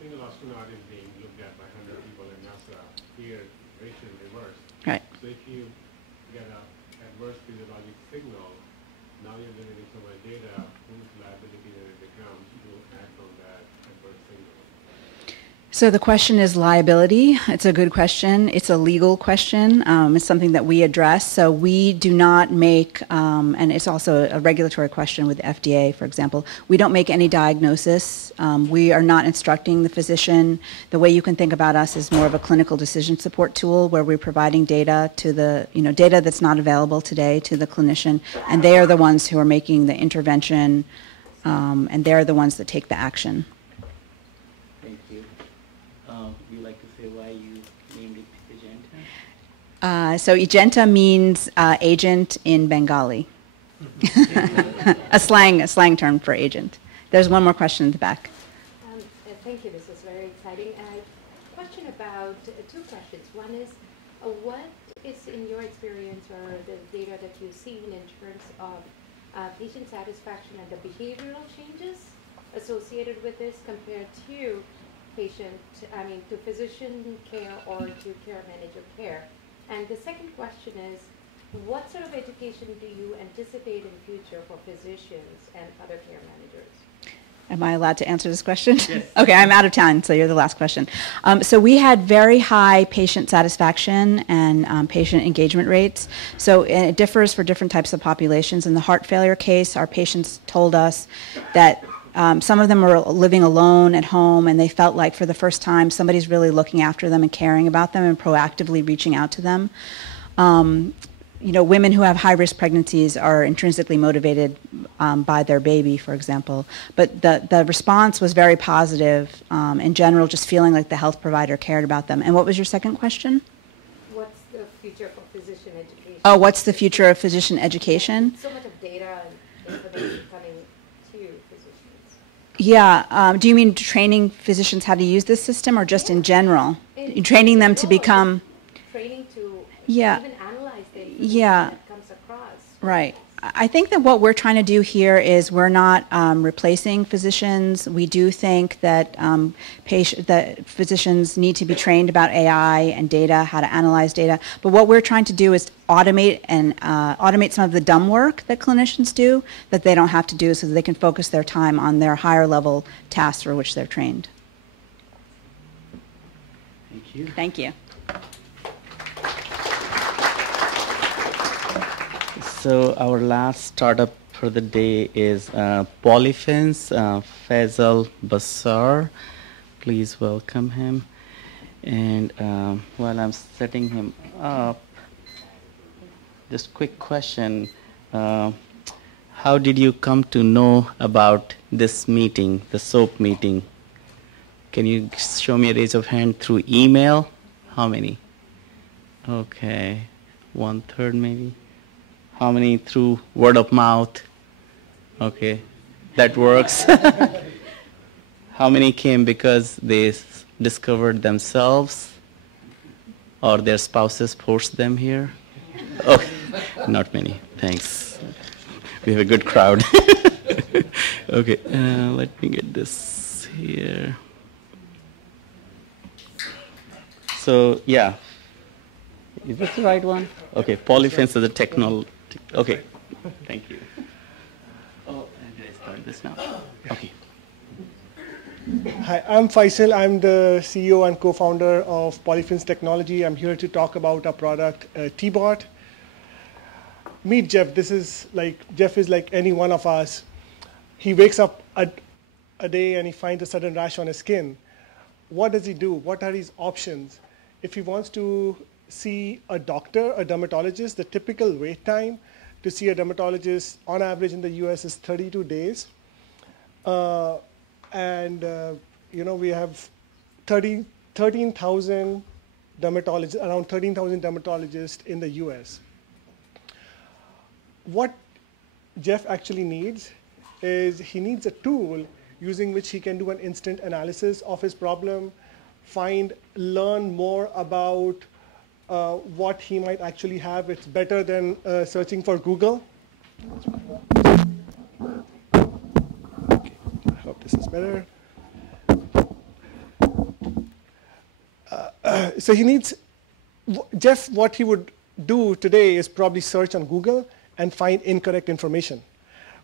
single astronaut is being looked at by 100 people in NASA. Here, ratio reversed. Right. So if you get an adverse physiologic signal, now you're generating so much data, whose liability then it becomes to act on that adverse signal? So the question is liability. It's a good question. It's a legal question. It's something that we address. So we do not make, and it's also a regulatory question with the FDA, for example. We don't make any diagnosis. We are not instructing the physician. The way you can think about us is more of a clinical decision support tool where we're providing data to the, data that's not available today to the clinician, and they are the ones who are making the intervention, and they're the ones that take the action. Would you like to say why you named it Ejenta? So Ejenta means agent in Bengali. a slang term for agent. There's one more question in the back. Thank you. This is very exciting. Question about two questions. One is, what is, in your experience or the data that you've seen in terms of patient satisfaction and the behavioral changes associated with this compared to to physician care or to care manager care? And the second question is, what sort of education do you anticipate in the future for physicians and other care managers? Am I allowed to answer this question? Yes. Okay, I'm out of time, so you're the last question. So we had very high patient satisfaction and patient engagement rates. So it differs for different types of populations. In the heart failure case, our patients told us that some of them were living alone at home, and they felt like for the first time somebody's really looking after them and caring about them and proactively reaching out to them. Women who have high-risk pregnancies are intrinsically motivated by their baby, for example. But the response was very positive, in general, just feeling like the health provider cared about them. And what was your second question? What's the future for physician education? Oh, what's the future of physician education? So much of data and information coming to physicians. Yeah. Do you mean training physicians how to use this system, or just in general? Training them to become... Training to Yeah. even analyze the information Yeah. that comes across. Right. I think that what we're trying to do here is we're not replacing physicians. We do think that that physicians need to be trained about AI and data, how to analyze data. But what we're trying to do is automate some of the dumb work that clinicians do that they don't have to do, so that they can focus their time on their higher level tasks for which they're trained. Thank you. Thank you. So our last startup for the day is Polyfins, Faisal Bassar. Please welcome him. And while I'm setting him up, just quick question. How did you come to know about this meeting, the SOAP meeting? Can you show me a raise of hand through email? How many? Okay, 1/3 maybe. How many through word of mouth? Okay, that works. How many came because they discovered themselves or their spouses forced them here? Okay, not many. Thanks. We have a good crowd. Okay, let me get this here. So, yeah. Is this the right one? Okay, Polyfins is a technology. Okay, thank you. Oh, and did I start this now? Okay. Hi, I'm Faisal. I'm the CEO and co-founder of Polyfins Technology. I'm here to talk about our product, T-Bot. Meet Jeff. Jeff is like any one of us. He wakes up a day and he finds a sudden rash on his skin. What does he do? What are his options? If he wants to see a doctor, a dermatologist, the typical wait time to see a dermatologist on average in the US is 32 days. We have 13,000 dermatologists, around 13,000 dermatologists in the US. What Jeff actually needs is he needs a tool using which he can do an instant analysis of his problem, learn more about what he might actually have. It's better than searching for Google. Okay, I hope this is better. So Jeff, what he would do today is probably search on Google and find incorrect information.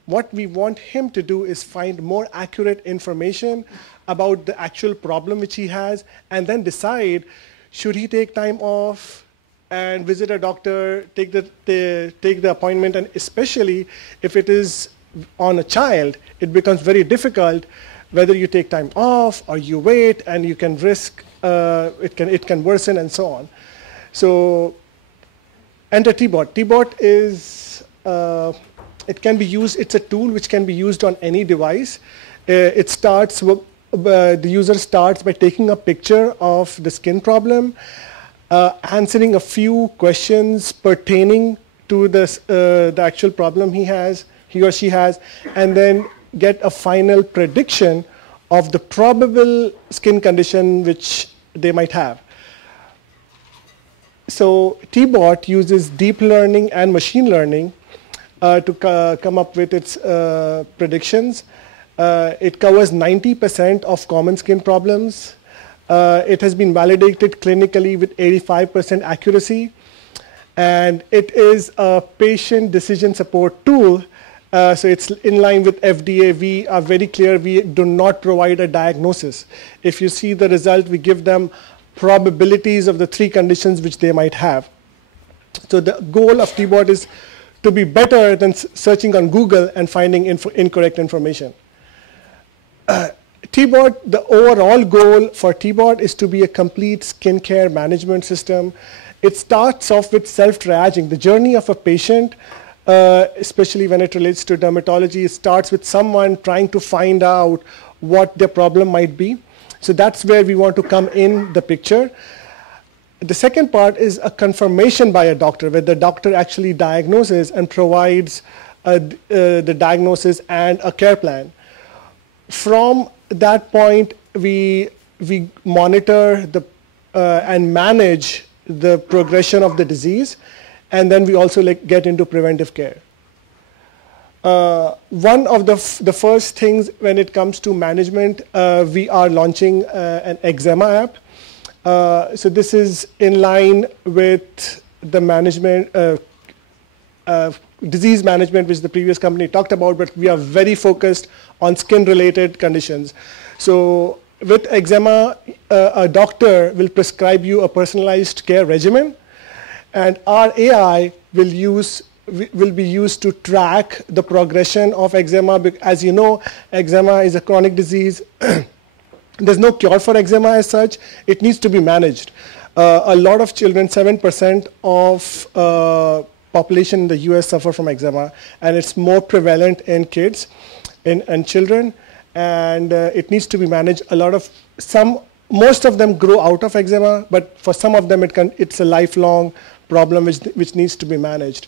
What we want him to do is find more accurate information about the actual problem which he has, and then decide, should he take time off and visit a doctor, take the appointment, and especially if it is on a child, it becomes very difficult whether you take time off or you wait, and you can risk, it can worsen and so on. So enter TBOT. TBOT is, it can be used, it's a tool which can be used on any device. It starts, the user starts by taking a picture of the skin problem, answering a few questions pertaining to the actual problem he or she has, and then get a final prediction of the probable skin condition which they might have. So TBOT uses deep learning and machine learning to come up with its predictions. It covers 90% of common skin problems. It has been validated clinically with 85% accuracy. And it is a patient decision support tool. So it's in line with FDA. We are very clear, we do not provide a diagnosis. If you see the result, we give them probabilities of the 3 conditions which they might have. So the goal of TBOT is to be better than searching on Google and finding incorrect information. TBOT, the overall goal for TBOT is to be a complete skincare management system. It starts off with self-triaging. The journey of a patient, especially when it relates to dermatology, it starts with someone trying to find out what their problem might be. So that's where we want to come in the picture. The second part is a confirmation by a doctor, where the doctor actually diagnoses and provides the diagnosis and a care plan. From that point, we monitor and manage the progression of the disease, and then we also get into preventive care. One of the first things when it comes to management, we are launching an eczema app. So this is in line with the management, disease management, which the previous company talked about, but we are very focused on skin-related conditions. So with eczema, a doctor will prescribe you a personalized care regimen, and our AI will be used to track the progression of eczema. As you know, eczema is a chronic disease. There's no cure for eczema as such. It needs to be managed. A lot of children, 7% of population in the US suffer from eczema, and it's more prevalent in kids and children, and it needs to be managed. Most of them grow out of eczema, but for some of them it's a lifelong problem which needs to be managed.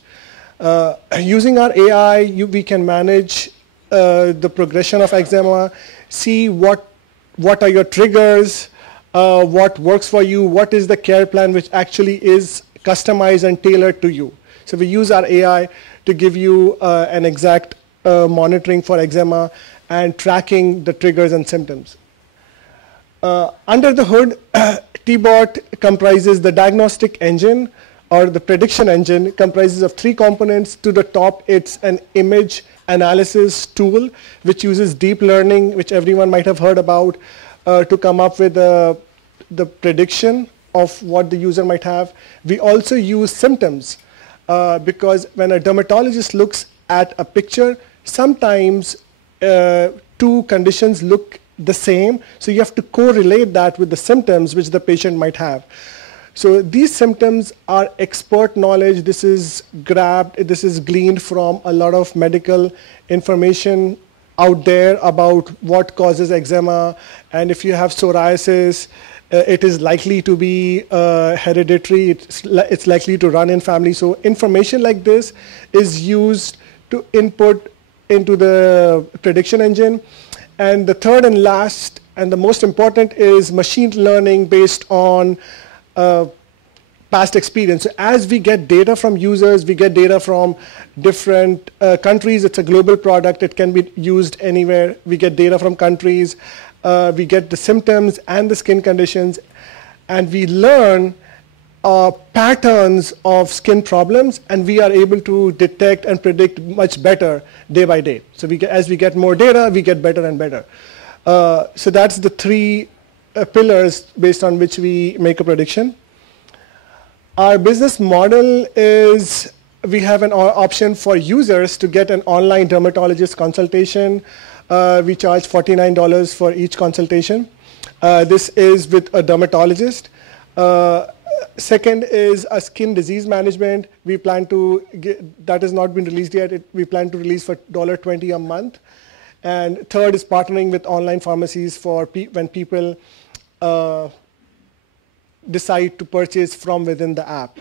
Using our AI, we can manage the progression of eczema, see what are your triggers, what works for you, what is the care plan which actually is customized and tailored to you. So we use our AI to give you an exact monitoring for eczema and tracking the triggers and symptoms. Under the hood, TBOT comprises the diagnostic engine, or the prediction engine, comprises of 3 components. To the top, it's an image analysis tool, which uses deep learning, which everyone might have heard about, to come up with the prediction of what the user might have. We also use symptoms, because when a dermatologist looks at a picture, sometimes 2 conditions look the same, so you have to correlate that with the symptoms which the patient might have. So these symptoms are expert knowledge. This is gleaned from a lot of medical information out there about what causes eczema, and if you have psoriasis, it is likely to be hereditary, it's likely to run in family. So information like this is used to input into the prediction engine. And the third and last and the most important is machine learning based on past experience. So as we get data from users, we get data from different countries. It's a global product. It can be used anywhere. We get data from countries. We get the symptoms and the skin conditions. And we learn patterns of skin problems, and we are able to detect and predict much better day by day. So as we get more data, we get better and better. So that's the three pillars based on which we make a prediction. Our business model is we have an option for users to get an online dermatologist consultation. We charge $49 for each consultation. This is with a dermatologist. Second is a skin disease management. We plan to that has not been released yet. We plan to release for $20 a month. And third is partnering with online pharmacies for when people decide to purchase from within the app.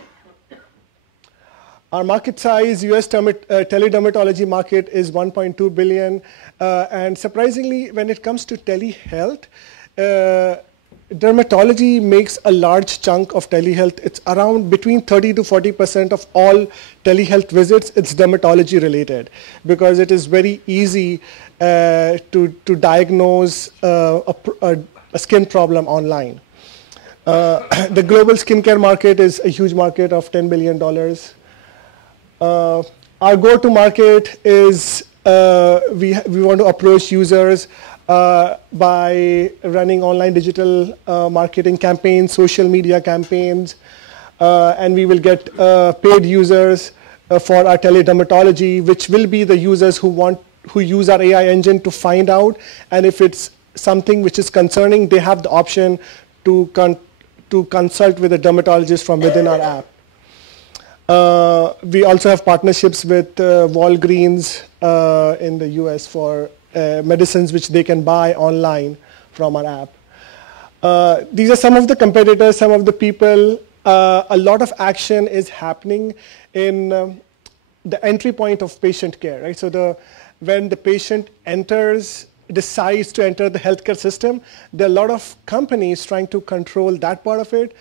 Our market size, US teledermatology market is $1.2 billion. And surprisingly, when it comes to telehealth, dermatology makes a large chunk of telehealth. It's around between 30 to 40% of all telehealth visits. It's dermatology related because it is very easy to diagnose a skin problem online. The global skincare market is a huge market of $10 billion. Our go-to market is we want to approach users by running online digital marketing campaigns, social media campaigns, and we will get paid users for our teledermatology, which will be the users who use our AI engine to find out, and if it's something which is concerning, they have the option to consult with a dermatologist from within our app. We also have partnerships with Walgreens in the US for medicines which they can buy online from our app. These are some of the competitors, some of the people. A lot of action is happening in the entry point of patient care, right? So when the patient decides to enter the healthcare system, there are a lot of companies trying to control that part of it.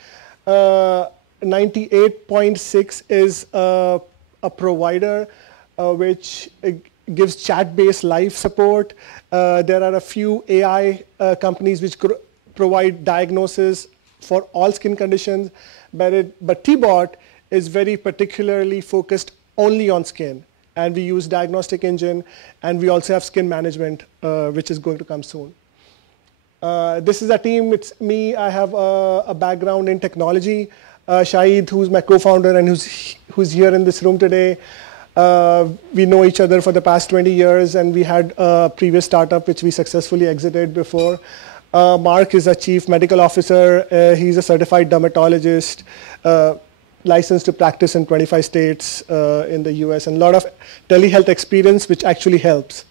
98.6 is a provider which gives chat-based live support. There are a few AI companies which provide diagnosis for all skin conditions, but T-Bot is very particularly focused only on skin. And we use diagnostic engine, and we also have skin management, which is going to come soon. This is a team. It's me. I have a background in technology. Shahid, who's my co-founder and who's here in this room today, we know each other for the past 20 years, and we had a previous startup which we successfully exited before. Mark is a chief medical officer. He's a certified dermatologist, licensed to practice in 25 states in the US, and a lot of telehealth experience, which actually helps.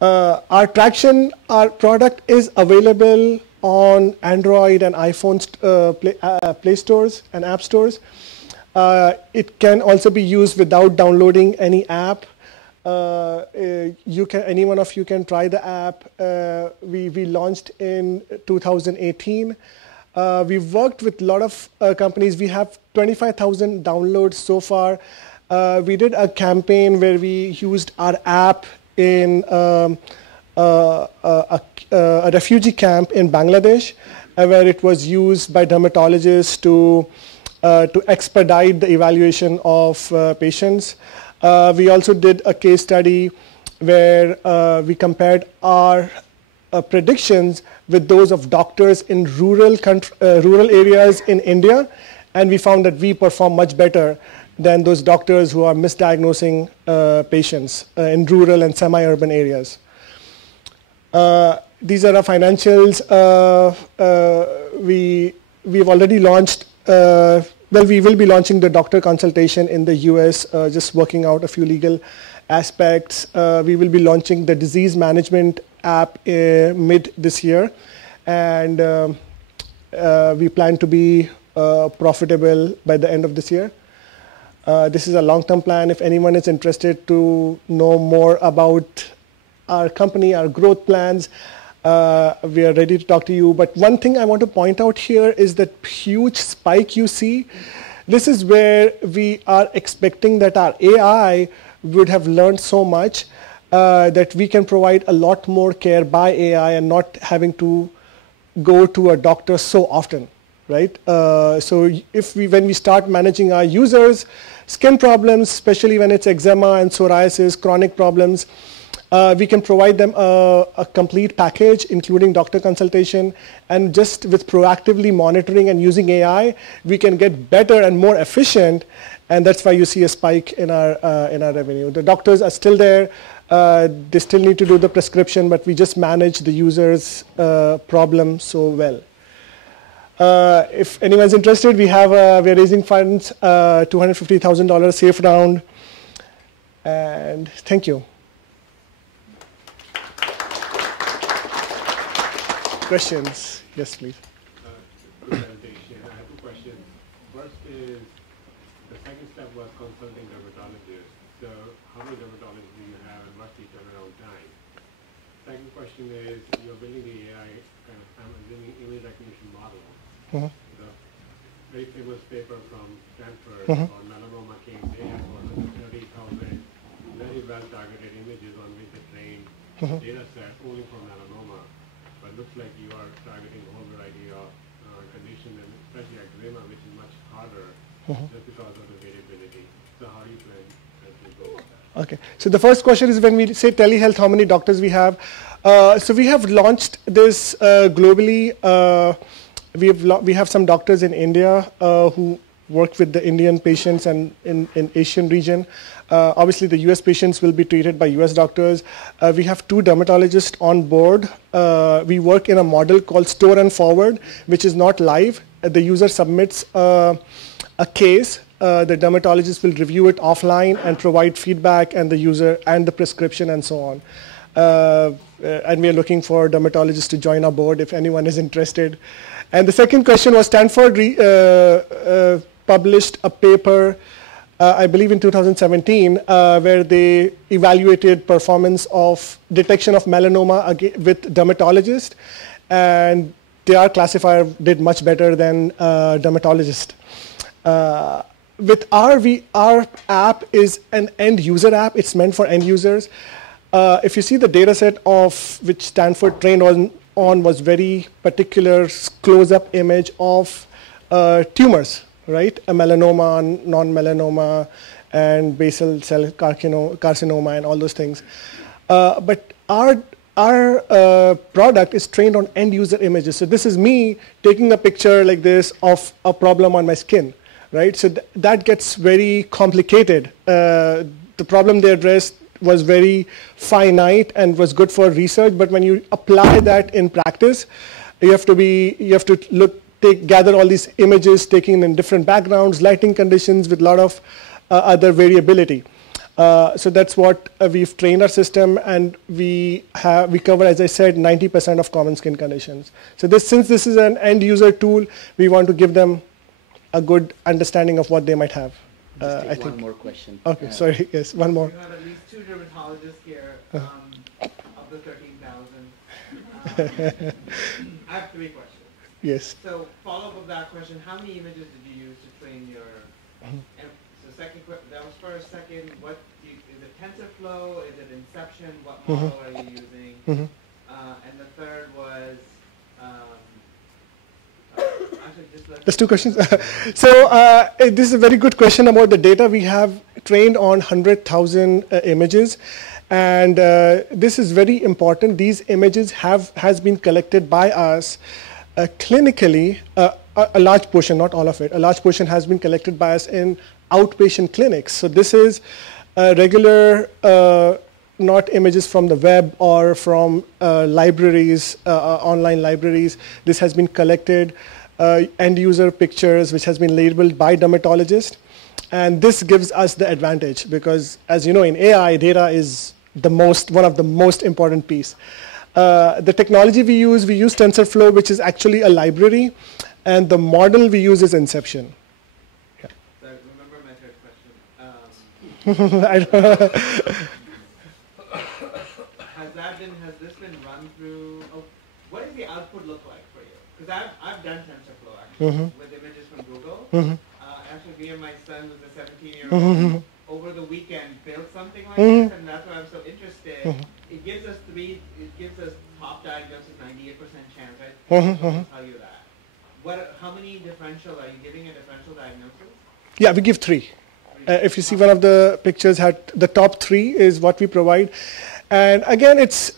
Our product is available on Android and iPhone Play stores and app stores. It can also be used without downloading any app. Any one of you can try the app. We launched in 2018. We've worked with a lot of companies. We have 25,000 downloads so far. We did a campaign where we used our app in a refugee camp in Bangladesh, where it was used by dermatologists to expedite the evaluation of patients. We also did a case study where we compared our predictions with those of doctors in rural areas in India, and we found that we perform much better than those doctors who are misdiagnosing patients in rural and semi-urban areas. These are our financials. We've already launched, we will be launching the doctor consultation in the US, just working out a few legal aspects. We will be launching the disease management app mid this year, and we plan to be profitable by the end of this year. This is a long-term plan. If anyone is interested to know more about our company, our growth plans, we are ready to talk to you. But one thing I want to point out here is that huge spike you see. This is where we are expecting that our AI would have learned so much that we can provide a lot more care by AI and not having to go to a doctor so often, right? When we start managing our users' skin problems, especially when it's eczema and psoriasis, chronic problems, we can provide them a complete package, including doctor consultation, and just with proactively monitoring and using AI, we can get better and more efficient, and that's why you see a spike in our revenue. The doctors are still there. They still need to do the prescription, but we just manage the user's problem so well. If anyone's interested, we're raising funds, $250,000 safe round, and thank you. Questions? Yes, please. Good presentation. I have two questions. First is, the second step was consulting dermatologists. So how many dermatologists do you have and what's the turnaround time? Second question is, you're building the AI kind of image recognition model. The very famous paper from Stanford on melanoma came there for 30,000 very well-targeted images on which they trained data set only for melanoma. But it looks like you are targeting a whole variety of conditions, and especially eczema, which is much harder just because of the variability. So how do you plan to go with that? Okay, so the first question is when we say telehealth, how many doctors we have? So we have launched this globally. We have some doctors in India who work with the Indian patients and in Asian region. Obviously, the US patients will be treated by US doctors. We have 2 dermatologists on board. We work in a model called store and forward, which is not live. The user submits a case. The dermatologist will review it offline and provide feedback, and the user and the prescription and so on. And we are looking for dermatologists to join our board if anyone is interested. And the second question was Stanford published a paper, I believe in 2017, where they evaluated performance of detection of melanoma with dermatologists, and their classifier did much better than dermatologist. With our app is an end user app. It's meant for end users. If you see the data set of which Stanford trained on was very particular close-up image of tumors, right? A melanoma, non-melanoma, and basal cell carcinoma, and all those things. But our product is trained on end user images. So this is me taking a picture like this of a problem on my skin, right? So that gets very complicated. The problem they addressed was very finite and was good for research, but when you apply that in practice, you have to gather all these images taken in different backgrounds, lighting conditions with a lot of other variability. So that's what we've trained our system, and we cover, as I said, 90% of common skin conditions. So since this is an end user tool, we want to give them a good understanding of what they might have. I think one more question. Okay, sorry. Yes, one more. You have at least 2 dermatologists here of the 13,000. I have 3 questions. Yes. So follow-up of that question, how many images did you use to train your... So that was first. Second, is it TensorFlow? Is it Inception? What model are you using? And the third was... There's 2 questions. So this is a very good question about the data. We have trained on 100,000 images, and this is very important. These images has been collected by us clinically. A large portion, not all of it, a large portion has been collected by us in outpatient clinics. So this is regular, not images from the web or from libraries, online libraries. This has been collected, end user pictures, which has been labeled by dermatologists. And this gives us the advantage because, as you know, in AI, data is one of the most important piece. The technology we use TensorFlow, which is actually a library, and the model we use is Inception. Yeah. So remember my third question. I don't know. Has this been run through? What does the output look like for you? Because I've done TensorFlow actually with images from Google. Actually, me and my son, who's a 17-year-old, over the weekend built something like this, and that's why I'm so interested. It gives us top diagnosis, 98% chance, right? I'll tell you that. how many differential, are you giving a differential diagnosis? Yeah, we give 3. If you see one of the pictures, the top 3 is what we provide. And again, it's,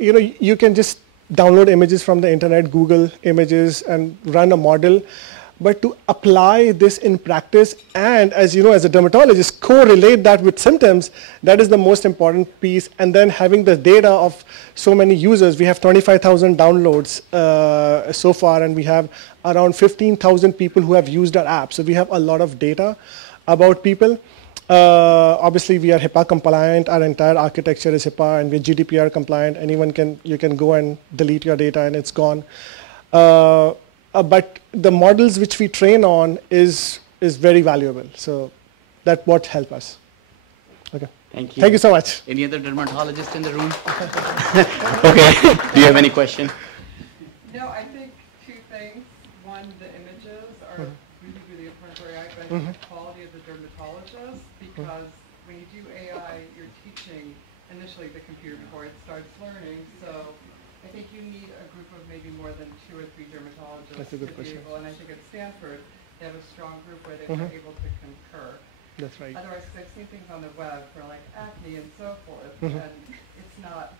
you can just download images from the internet, Google images, and run a model. But to apply this in practice and, as you know, as a dermatologist, correlate that with symptoms, that is the most important piece. And then having the data of so many users, we have 25,000 downloads so far, and we have around 15,000 people who have used our app. So we have a lot of data about people. Obviously, we are HIPAA compliant. Our entire architecture is HIPAA, and we're GDPR compliant. You can go and delete your data, and it's gone. But the models which we train on is very valuable. So that's what helps us. Okay. Thank you. Thank you so much. Any other dermatologist in the room? Okay. Do you have any question? No, I think 2 things. One, the images are really, really important for AI, but I think the quality of the dermatologist, because when you do AI, you're teaching initially the computer before it starts learning. So I think you need a group of maybe more than 2 or 3 dermatologists. That's a good question. And I think at Stanford, they have a strong group where they were able to concur. That's right. Otherwise, because I've seen things on the web for like acne and so forth, and it's not,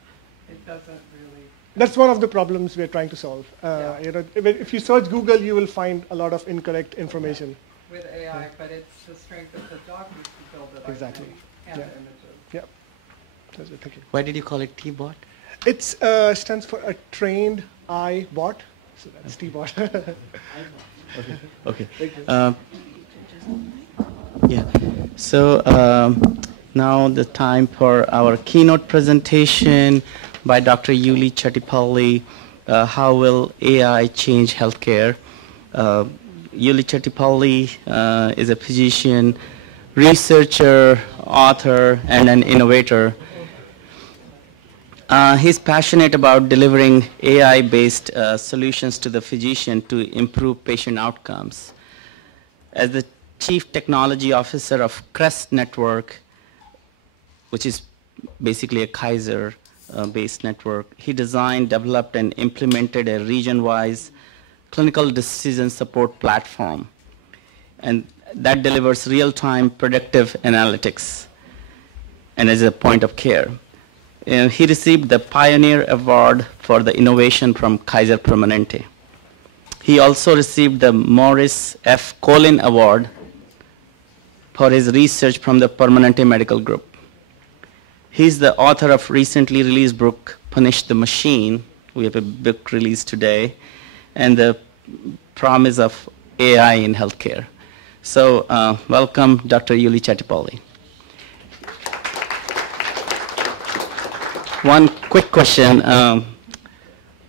it doesn't really. That's one of the problems we're trying to solve. If you search Google, you will find a lot of incorrect information. With AI, but it's the strength of the doctors who build it, Exactly. and the images. Yeah. That's it. Thank you. Why did you call it T-bot? It stands for a trained eye bot. So that's T-bot. Okay. Yeah. So now the time for our keynote presentation by Dr. Yuli Chattipalli. How will AI change healthcare? Yuli Chattipalli is a physician, researcher, author, and an innovator. He's passionate about delivering AI-based solutions to the physician to improve patient outcomes. As the Chief Technology Officer of Crest Network, which is basically a Kaiser-based network, he designed, developed, and implemented a region-wise clinical decision support platform, and that delivers real-time predictive analytics and is a point of care. He received the Pioneer Award for the innovation from Kaiser Permanente. He also received the Morris F. Colin Award for his research from the Permanente Medical Group. He's the author of recently released book, Punish the Machine. We have a book released today, and the promise of AI in healthcare. So welcome, Dr. Yuli Chattipalli. One quick question.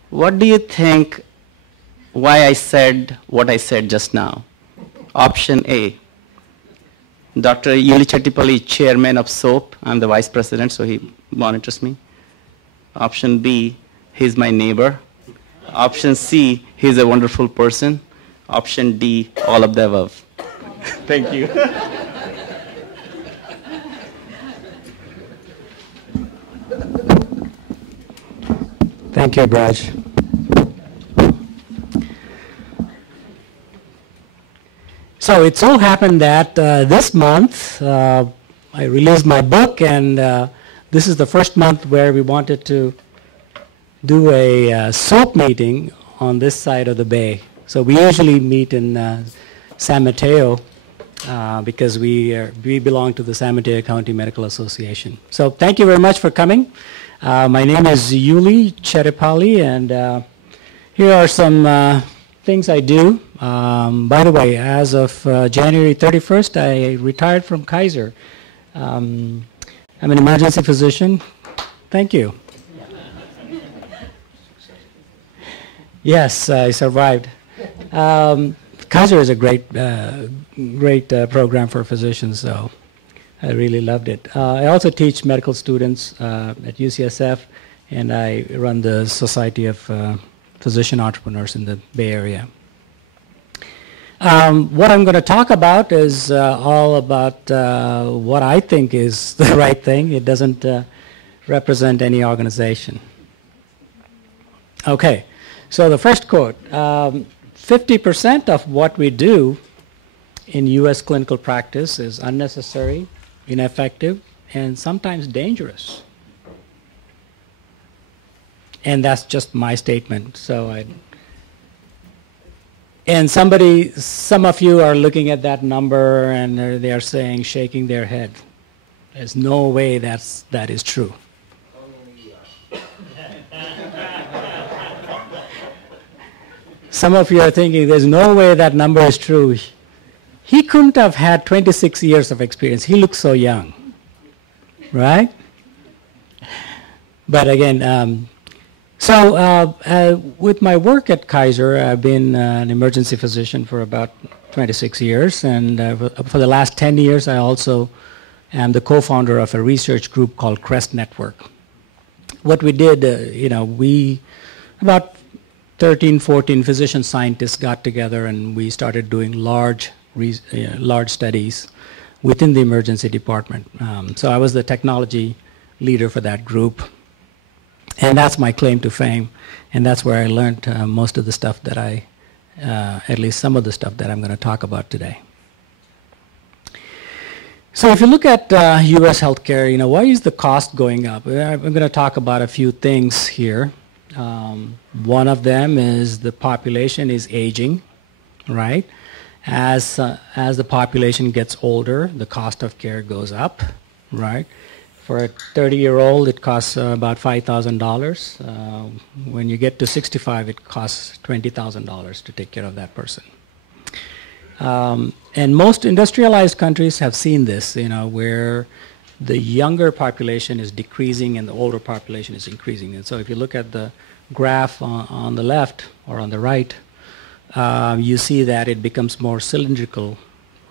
What do you think why I said what I said just now? Option A, Dr. Yuli Chattipalli, chairman of SOAP. I'm the vice president, so he monitors me. Option B, he's my neighbor. Option C, he's a wonderful person. Option D, all of the above. Thank you. Thank you, Braj. So it so happened that this month I released my book, and this is the first month where we wanted to do a SOAP meeting on this side of the bay. So we usually meet in San Mateo because we belong to the San Mateo County Medical Association. So thank you very much for coming. My name is Yuli Chattipalli, and here are some things I do. By the way, as of January 31st, I retired from Kaiser. I'm an emergency physician. Thank you. Yes, I survived. Kaiser is a great program for physicians, so I really loved it. I also teach medical students at UCSF, and I run the Society of Physician Entrepreneurs in the Bay Area. What I'm going to talk about is all about what I think is the right thing. It doesn't represent any organization. Okay, so the first quote. 50% of what we do in U.S. clinical practice is unnecessary, ineffective, and sometimes dangerous. And that's just my statement. And some of you are looking at that number and they are saying, shaking their head. There's no way that is true. Some of you are thinking, there's no way that number is true. He couldn't have had 26 years of experience. He looks so young, right? But again, with my work at Kaiser, I've been an emergency physician for about 26 years, and for the last 10 years, I also am the co-founder of a research group called CREST Network. What we did, about 13, 14 physician scientists got together and we started doing large studies within the emergency department. So I was the technology leader for that group. And that's my claim to fame. And that's where I learned most of the stuff that at least some of the stuff that I'm going to talk about today. So if you look at U.S. healthcare, why is the cost going up? I'm going to talk about a few things here. One of them is the population is aging, right? As the population gets older, the cost of care goes up, right? For a 30-year-old, it costs about $5,000. When you get to 65, it costs $20,000 to take care of that person. And most industrialized countries have seen this, where the younger population is decreasing and the older population is increasing. And so if you look at the graph on the left or on the right, you see that it becomes more cylindrical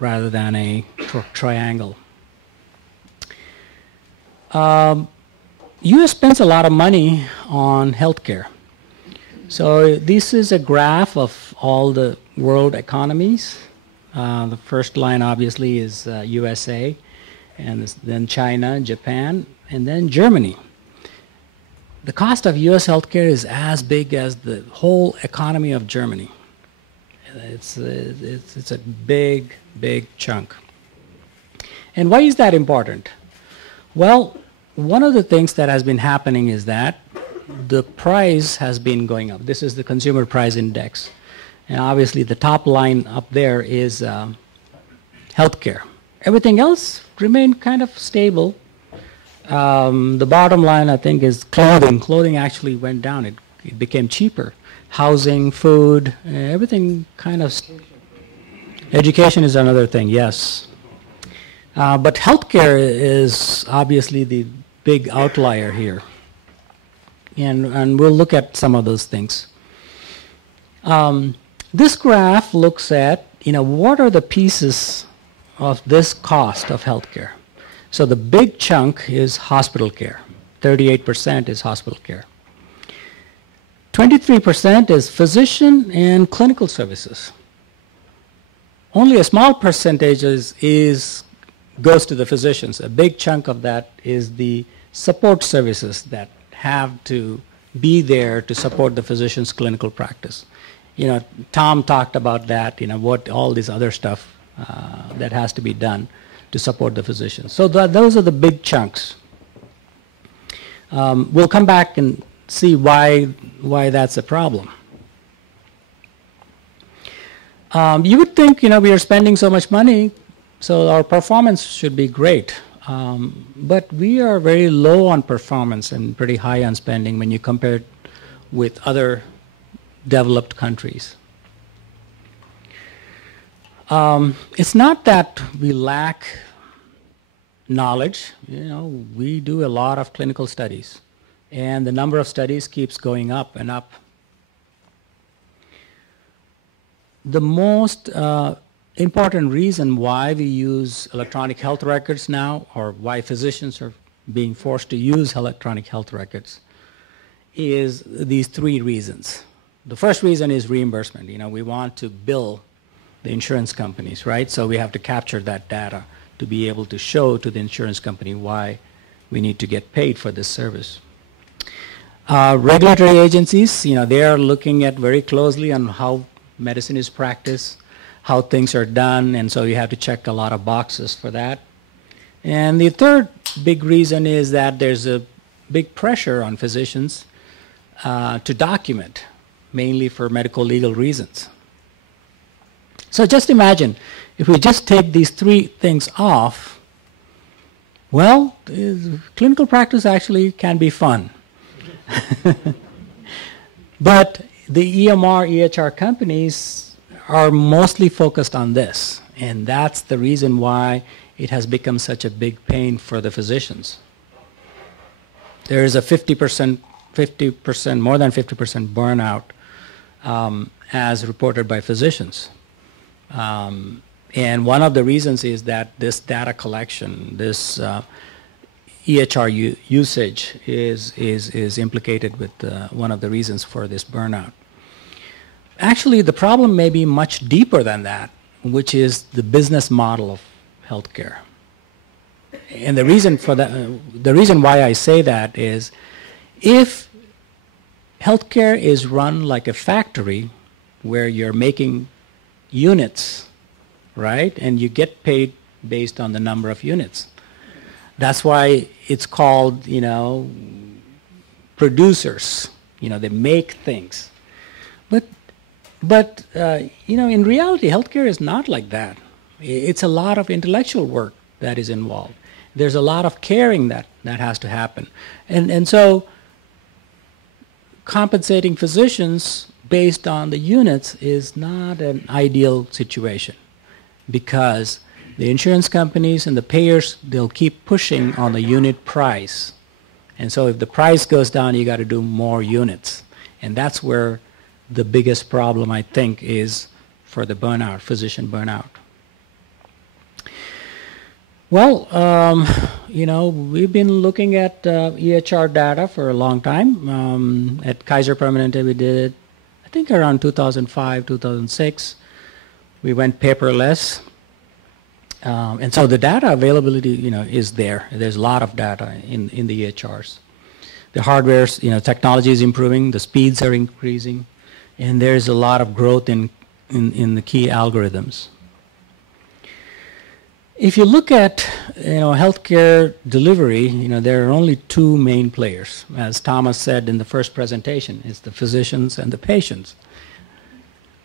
rather than a triangle. U.S. spends a lot of money on healthcare. So this is a graph of all the world economies. The first line obviously is USA, and then China, Japan, and then Germany. The cost of U.S. healthcare is as big as the whole economy of Germany. It's a big, big chunk. And why is that important? Well, one of the things that has been happening is that the price has been going up. This is the consumer price index. And obviously the top line up there is healthcare. Everything else remained kind of stable. The bottom line, I think, is clothing. Clothing actually went down. It became cheaper. Housing, food, everything kind of... Education is another thing, yes. But healthcare is obviously the big outlier here. And we'll look at some of those things. This graph looks at, what are the pieces of this cost of healthcare? So the big chunk is hospital care. 38% is hospital care. 23% is physician and clinical services. Only a small percentage goes to the physicians. A big chunk of that is the support services that have to be there to support the physician's clinical practice. Tom talked about that, what all this other stuff that has to be done to support the physicians. So those are the big chunks. We'll come back and see why that's a problem. You would think, we are spending so much money, so our performance should be great. But we are very low on performance and pretty high on spending when you compare it with other developed countries. It's not that we lack knowledge. We do a lot of clinical studies, and the number of studies keeps going up and up. The most important reason why we use electronic health records now, or why physicians are being forced to use electronic health records, is these three reasons. The first reason is reimbursement. We want to bill the insurance companies, right? So we have to capture that data to be able to show to the insurance company why we need to get paid for this service. Regulatory agencies, they are looking at very closely on how medicine is practiced, how things are done, and so you have to check a lot of boxes for that. And the third big reason is that there's a big pressure on physicians to document, mainly for medical legal reasons. So just imagine, if we just take these three things off, well, clinical practice actually can be fun. But the EMR, EHR companies are mostly focused on this, and that's the reason why it has become such a big pain for the physicians. There is a 50%, more than 50% burnout as reported by physicians. And one of the reasons is that this data collection, this EHR usage is implicated with one of the reasons for this burnout. Actually, the problem may be much deeper than that, which is the business model of healthcare. And the reason for that, the reason why I say that is, if healthcare is run like a factory where you're making units, right, and you get paid based on the number of units. That's why it's called, you know, producers. You know, they make things. But you know, in reality, healthcare is not like that. It's a lot of intellectual work that is involved. There's a lot of caring that has to happen. And so compensating physicians based on the units is not an ideal situation, because the insurance companies and the payers, they'll keep pushing on the unit price. And so if the price goes down, you got to do more units. And that's where the biggest problem, I think, is for the burnout, physician burnout. Well, you know, we've been looking at EHR data for a long time. At Kaiser Permanente, we did it, I think, around 2005, 2006. We went paperless. And so the data availability, you know, is there. There's a lot of data in the EHRs. The hardware, you know, technology is improving, the speeds are increasing, and there's a lot of growth in the key algorithms. If you look at, you know, healthcare delivery, you know, there are only two main players. As Thomas said in the first presentation, it's the physicians and the patients.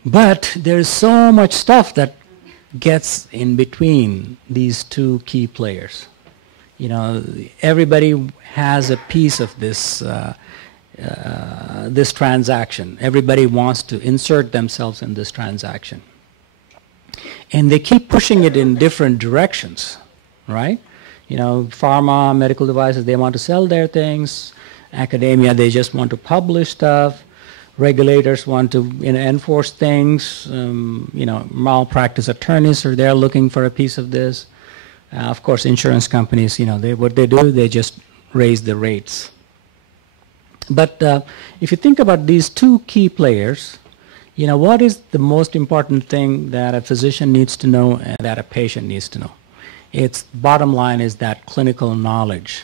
But there's so much stuff that gets in between these two key players. You know, everybody has a piece of this this transaction. Everybody wants to insert themselves in this transaction. And they keep pushing it in different directions, right? You know, pharma, medical devices, they want to sell their things. Academia, they just want to publish stuff. Regulators want to, you know, enforce things. You know, malpractice attorneys are there looking for a piece of this. Of course, insurance companies, you know, what they do, they just raise the rates. But if you think about these two key players, you know, what is the most important thing that a physician needs to know and that a patient needs to know? Its bottom line is that clinical knowledge.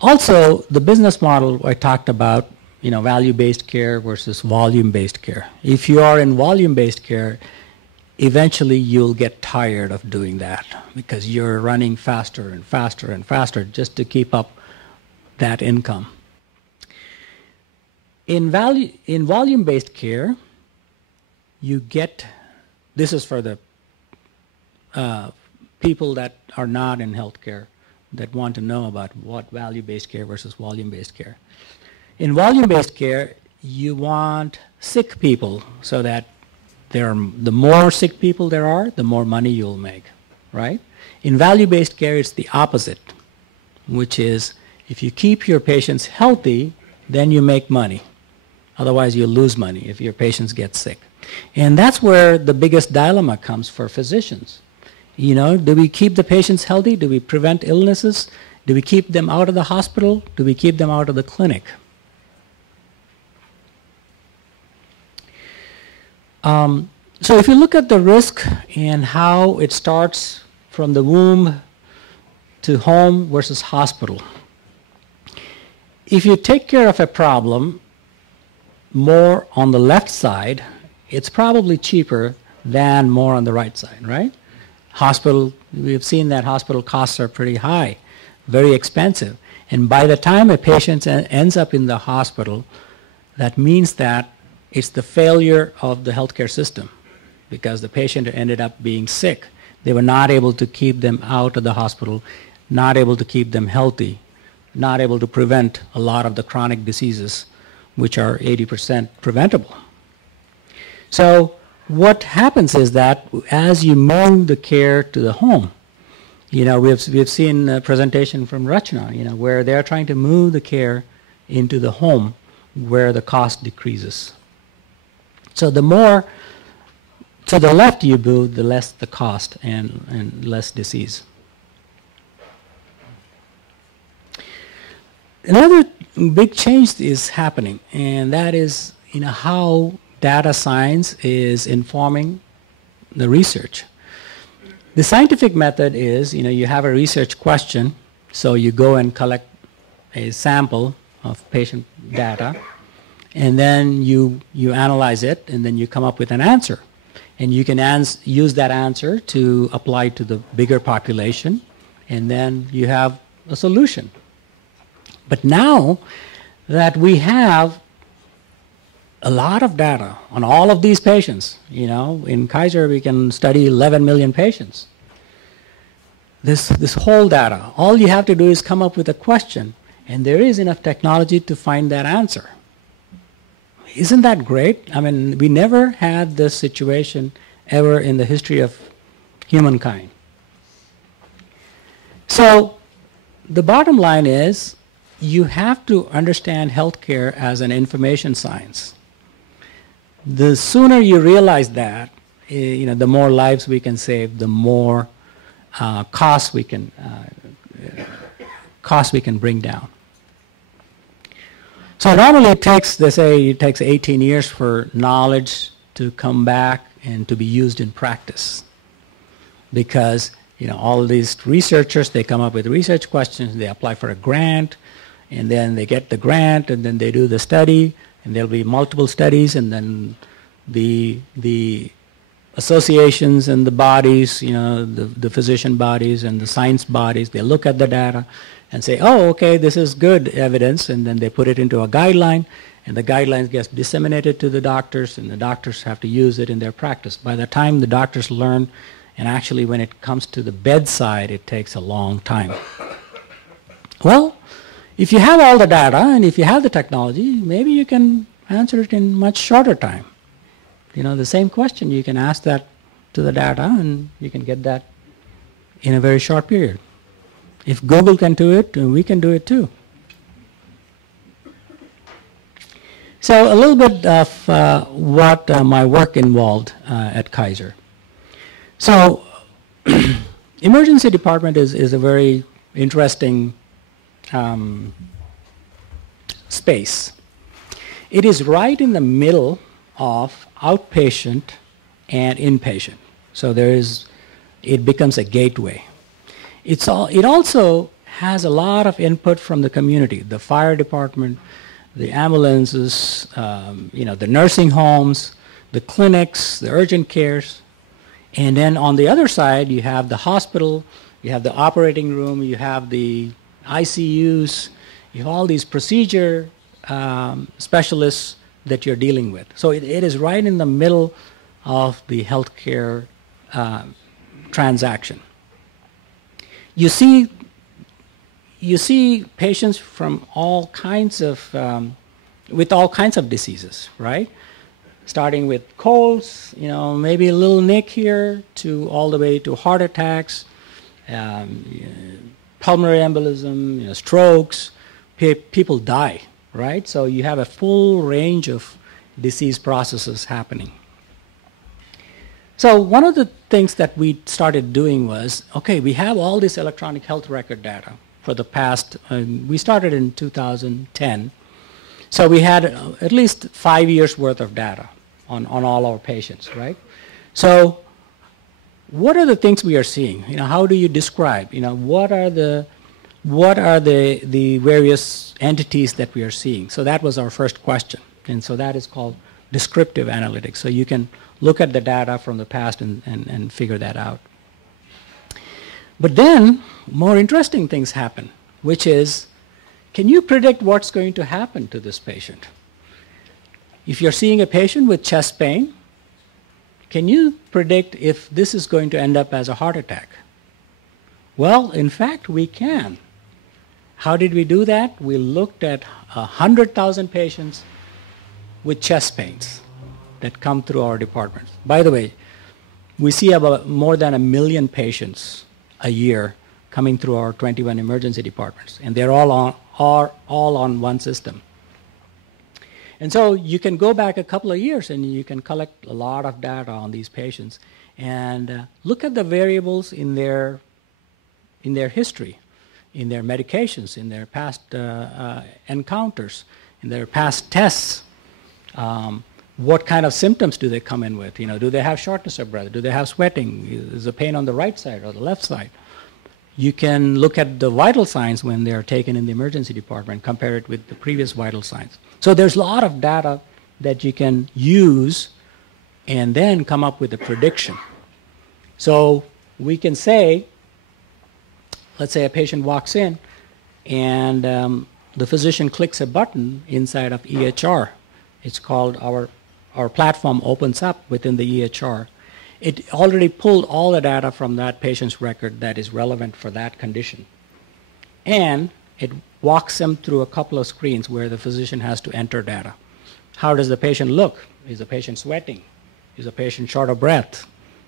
Also, the business model I talked about, you know, value-based care versus volume-based care. If you are in volume-based care, eventually you'll get tired of doing that because you're running faster and faster and faster just to keep up that income. In volume-based care, you get, this is for the people that are not in healthcare, that want to know about what value-based care versus volume-based care. In volume-based care, you want sick people so that the more sick people there are, the more money you'll make, right? In value-based care, it's the opposite, which is if you keep your patients healthy, then you make money. Otherwise, you lose money if your patients get sick. And that's where the biggest dilemma comes for physicians. You know, do we keep the patients healthy? Do we prevent illnesses? Do we keep them out of the hospital? Do we keep them out of the clinic? So if you look at the risk and how it starts from the womb to home versus hospital, if you take care of a problem, more on the left side, it's probably cheaper than more on the right side, right? Hospital, we've seen that hospital costs are pretty high, very expensive. And by the time a patient ends up in the hospital, that means that it's the failure of the healthcare system because the patient ended up being sick. They were not able to keep them out of the hospital, not able to keep them healthy, not able to prevent a lot of the chronic diseases, which are 80% preventable. So what happens is that as you move the care to the home, you know, we've seen a presentation from Rachna, you know, where they're trying to move the care into the home where the cost decreases. So the more to the left you move, the less the cost and less disease. Another big change is happening, and that is, you know, how data science is informing the research. The scientific method is, you know, you have a research question, so you go and collect a sample of patient data, and then you analyze it, and then you come up with an answer. And you can use that answer to apply to the bigger population, and then you have a solution. But now that we have a lot of data on all of these patients, you know, in Kaiser we can study 11 million patients. This whole data, all you have to do is come up with a question, and there is enough technology to find that answer. Isn't that great? I mean, we never had this situation ever in the history of humankind. So the bottom line is you have to understand healthcare as an information science. The sooner you realize that, you know, the more lives we can save, the more costs we can bring down. So normally it takes, they say it takes 18 years for knowledge to come back and to be used in practice. Because, you know, all these researchers, they come up with research questions, they apply for a grant, and then they get the grant, and then they do the study, and there'll be multiple studies, and then the associations and the bodies, you know, the physician bodies and the science bodies, they look at the data and say, oh, okay, this is good evidence, and then they put it into a guideline, and the guidelines get disseminated to the doctors, and the doctors have to use it in their practice. By the time the doctors learn, and actually when it comes to the bedside, it takes a long time. Well, if you have all the data, and if you have the technology, maybe you can answer it in much shorter time. You know, the same question, you can ask that to the data, and you can get that in a very short period. If Google can do it, we can do it too. So a little bit of what my work involved at Kaiser. So emergency department is a very interesting space. It is right in the middle of outpatient and inpatient. So it becomes a gateway. It also has a lot of input from the community, the fire department, the ambulances, you know, the nursing homes, the clinics, the urgent cares. And then on the other side, you have the hospital, you have the operating room, you have the ICUs, you have all these procedure specialists that you're dealing with. So it is right in the middle of the healthcare transaction. You see patients from all kinds of, with all kinds of diseases, right? Starting with colds, you know, maybe a little nick here, to all the way to heart attacks, pulmonary embolism, you know, strokes. People die, right? So you have a full range of disease processes happening. So one of the things that we started doing was, okay, we have all this electronic health record data for the past, we started in 2010. So we had at least 5 years worth of data on all our patients, right? So what are the things we are seeing? You know, how do you describe, you know, what are the various entities that we are seeing? So that was our first question. And so that is called descriptive analytics. So you can look at the data from the past and figure that out. But then more interesting things happen, which is, can you predict what's going to happen to this patient? If you're seeing a patient with chest pain, can you predict if this is going to end up as a heart attack? Well, in fact, we can. How did we do that? We looked at 100,000 patients with chest pains that come through our departments. By the way, we see about more than 1 million patients a year coming through our 21 emergency departments, and they're all on one system. And so you can go back a couple of years and you can collect a lot of data on these patients and look at the variables in their history, in their medications, in their past encounters, in their past tests. What kind of symptoms do they come in with? You know, do they have shortness of breath? Do they have sweating? Is the pain on the right side or the left side? You can look at the vital signs when they are taken in the emergency department, compare it with the previous vital signs. So there's a lot of data that you can use and then come up with a prediction. So we can say, let's say a patient walks in and the physician clicks a button inside of EHR. It's called our platform opens up within the EHR. It already pulled all the data from that patient's record that is relevant for that condition. And it walks them through a couple of screens where the physician has to enter data. How does the patient look? Is the patient sweating? Is the patient short of breath?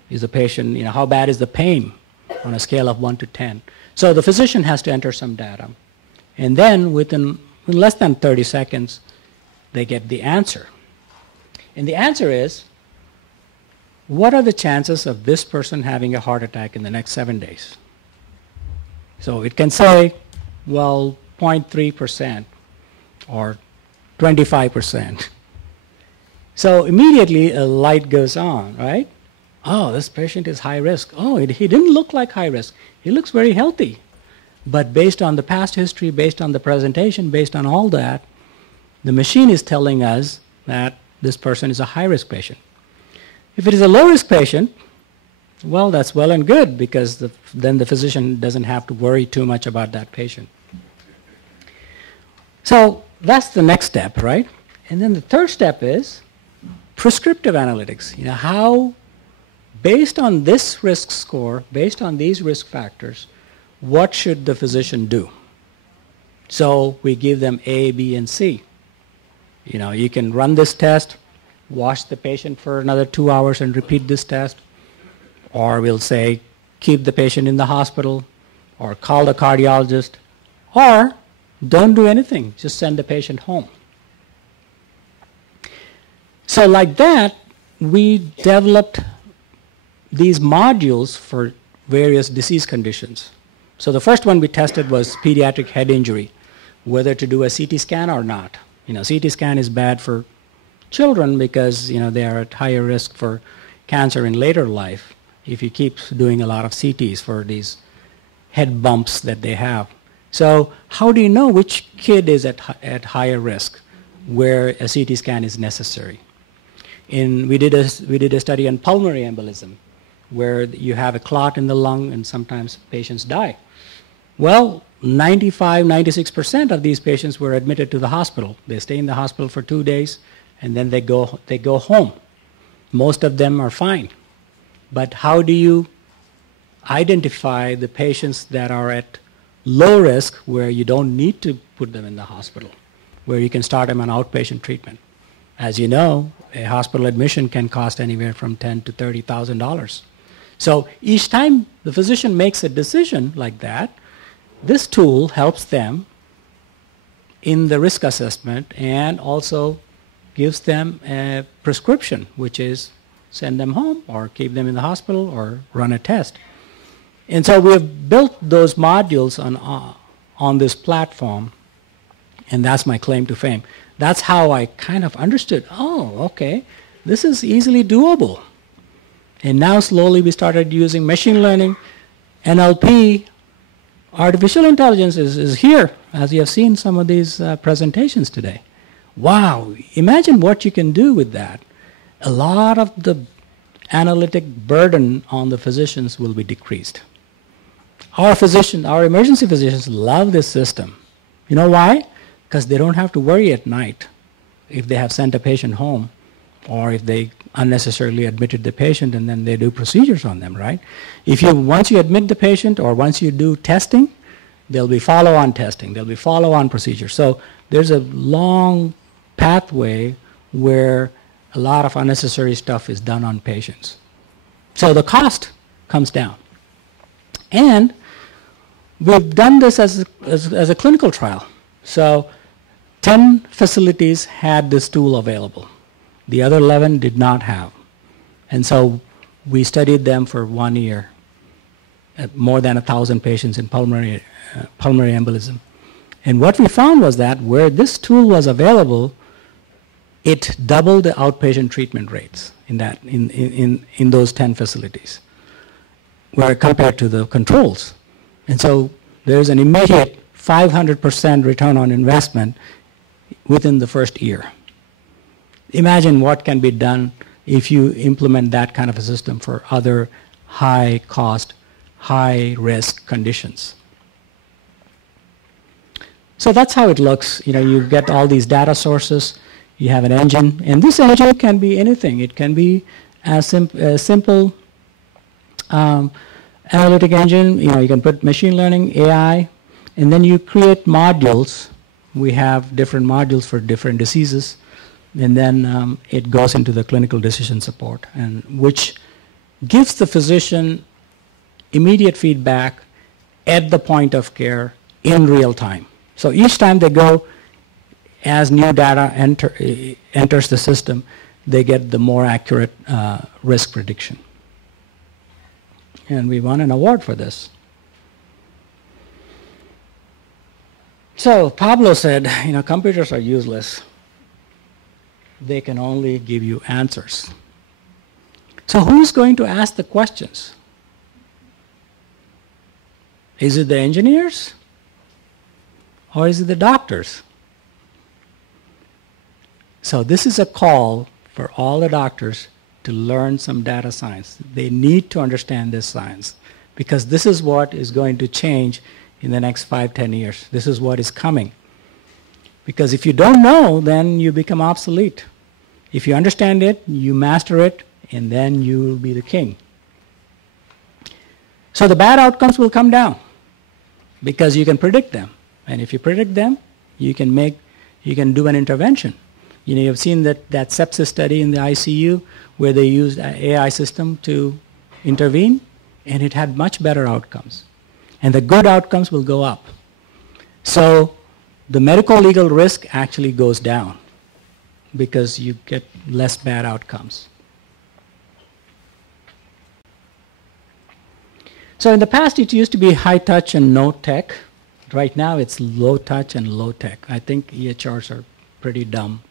Is the patient, you know, how bad is the pain on a scale of 1 to 10? So the physician has to enter some data. And then within less than 30 seconds, they get the answer. And the answer is, what are the chances of this person having a heart attack in the next 7 days? So it can say, well, 0.3% or 25%. So immediately a light goes on, right? Oh, this patient is high risk. Oh, he didn't look like high risk. He looks very healthy. But based on the past history, based on the presentation, based on all that, the machine is telling us that this person is a high-risk patient. If it is a low-risk patient, well, that's well and good, because then the physician doesn't have to worry too much about that patient. So that's the next step, right? And then the third step is prescriptive analytics. You know, how, based on this risk score, based on these risk factors, what should the physician do? So we give them A, B, and C. You know, you can run this test, watch the patient for another 2 hours and repeat this test. Or we'll say, keep the patient in the hospital, or call the cardiologist, or don't do anything, just send the patient home. So like that, we developed these modules for various disease conditions. So the first one we tested was pediatric head injury, whether to do a CT scan or not. You know, CT scan is bad for children because, you know, they are at higher risk for cancer in later life if you keep doing a lot of CTs for these head bumps that they have. So how do you know which kid is at higher risk where a CT scan is necessary? We did a study on pulmonary embolism where you have a clot in the lung and sometimes patients die. Well, 95, 96% of these patients were admitted to the hospital. They stay in the hospital for 2 days and then they go home. Most of them are fine. But how do you identify the patients that are at low risk where you don't need to put them in the hospital, where you can start them on outpatient treatment? As you know, a hospital admission can cost anywhere from $10,000 to $30,000. So each time the physician makes a decision like that, this tool helps them in the risk assessment and also gives them a prescription, which is send them home or keep them in the hospital or run a test. And so we have built those modules on this platform, and that's my claim to fame. That's how I kind of understood, oh, okay, this is easily doable. And now slowly we started using machine learning, NLP, artificial intelligence is here, as you have seen some of these presentations today. wow, imagine what you can do with that. A lot of the analytic burden on the physicians will be decreased. Our emergency physicians love this system. You know why? Because they don't have to worry at night if they have sent a patient home or if they unnecessarily admitted the patient and then they do procedures on them, right? Once you admit the patient or once you do testing, there'll be follow-on testing, there'll be follow-on procedures. So there's a long pathway where a lot of unnecessary stuff is done on patients. So the cost comes down. And we've done this as a clinical trial. So 10 facilities had this tool available. The other 11 did not have. And so we studied them for 1 year, at more than 1,000 patients in pulmonary embolism. And what we found was that where this tool was available, it doubled the outpatient treatment rates in those 10 facilities, where compared to the controls. And so there's an immediate 500% return on investment within the first year. Imagine what can be done if you implement that kind of a system for other high-cost, high-risk conditions. So that's how it looks. You get all these data sources. You have an engine, and this engine can be anything. It can be a simple analytic engine. You can put machine learning, AI, and then you create modules. We have different modules for different diseases, and then it goes into the clinical decision support, and which gives the physician immediate feedback at the point of care in real time. So each time they go, as new data enters the system, they get the more accurate risk prediction. And we won an award for this. So Pablo said, computers are useless. They can only give you answers. So who's going to ask the questions? Is it the engineers? Or is it the doctors? So this is a call for all the doctors to learn some data science. They need to understand this science because this is what is going to change in the next 5-10 years. This is what is coming. Because if you don't know, then you become obsolete. If you understand it, you master it, and then you will be the king. So the bad outcomes will come down because you can predict them. And if you predict them, you can do an intervention. You've seen that sepsis study in the ICU where they used an AI system to intervene, and it had much better outcomes. And the good outcomes will go up. So the medical legal risk actually goes down because you get less bad outcomes. So in the past, it used to be high touch and no tech. Right now, it's low touch and low tech. I think EHRs are pretty dumb.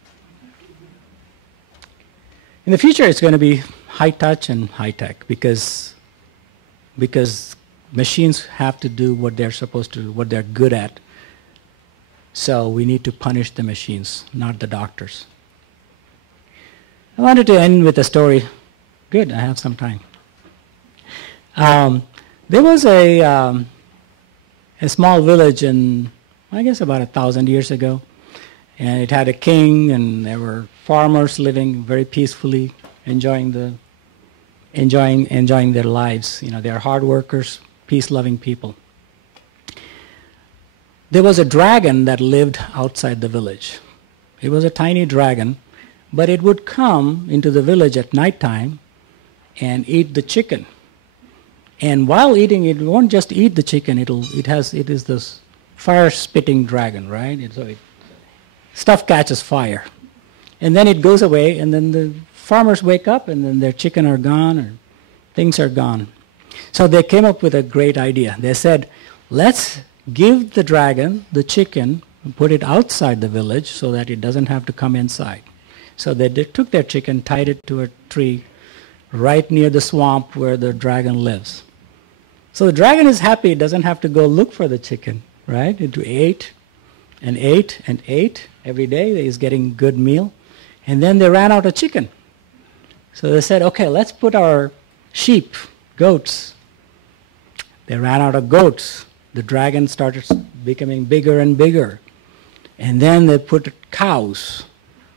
In the future, it's going to be high touch and high tech because machines have to do what they're supposed to do, what they're good at. So we need to punish the machines, not the doctors. I wanted to end with a story. Good, I have some time. There was a small village in, I guess, about 1,000 years ago. And it had a king, and there were farmers living very peacefully, enjoying their lives. They are hard workers, peace-loving people. There was a dragon that lived outside the village. It was a tiny dragon, but it would come into the village at nighttime and eat the chicken. And while eating, it won't just eat the chicken. It is this fire-spitting dragon, right? Stuff catches fire. And then it goes away, and then the farmers wake up, and then their chicken are gone, or things are gone. So they came up with a great idea. They said, let's give the dragon the chicken, put it outside the village so that it doesn't have to come inside. So they took their chicken, tied it to a tree right near the swamp where the dragon lives. So the dragon is happy. It doesn't have to go look for the chicken, right? It ate and ate and ate. every day. He's getting good meal. And then they ran out of chicken. So they said, okay, let's put our sheep, goats. They ran out of goats. The dragon started becoming bigger and bigger. And then they put cows.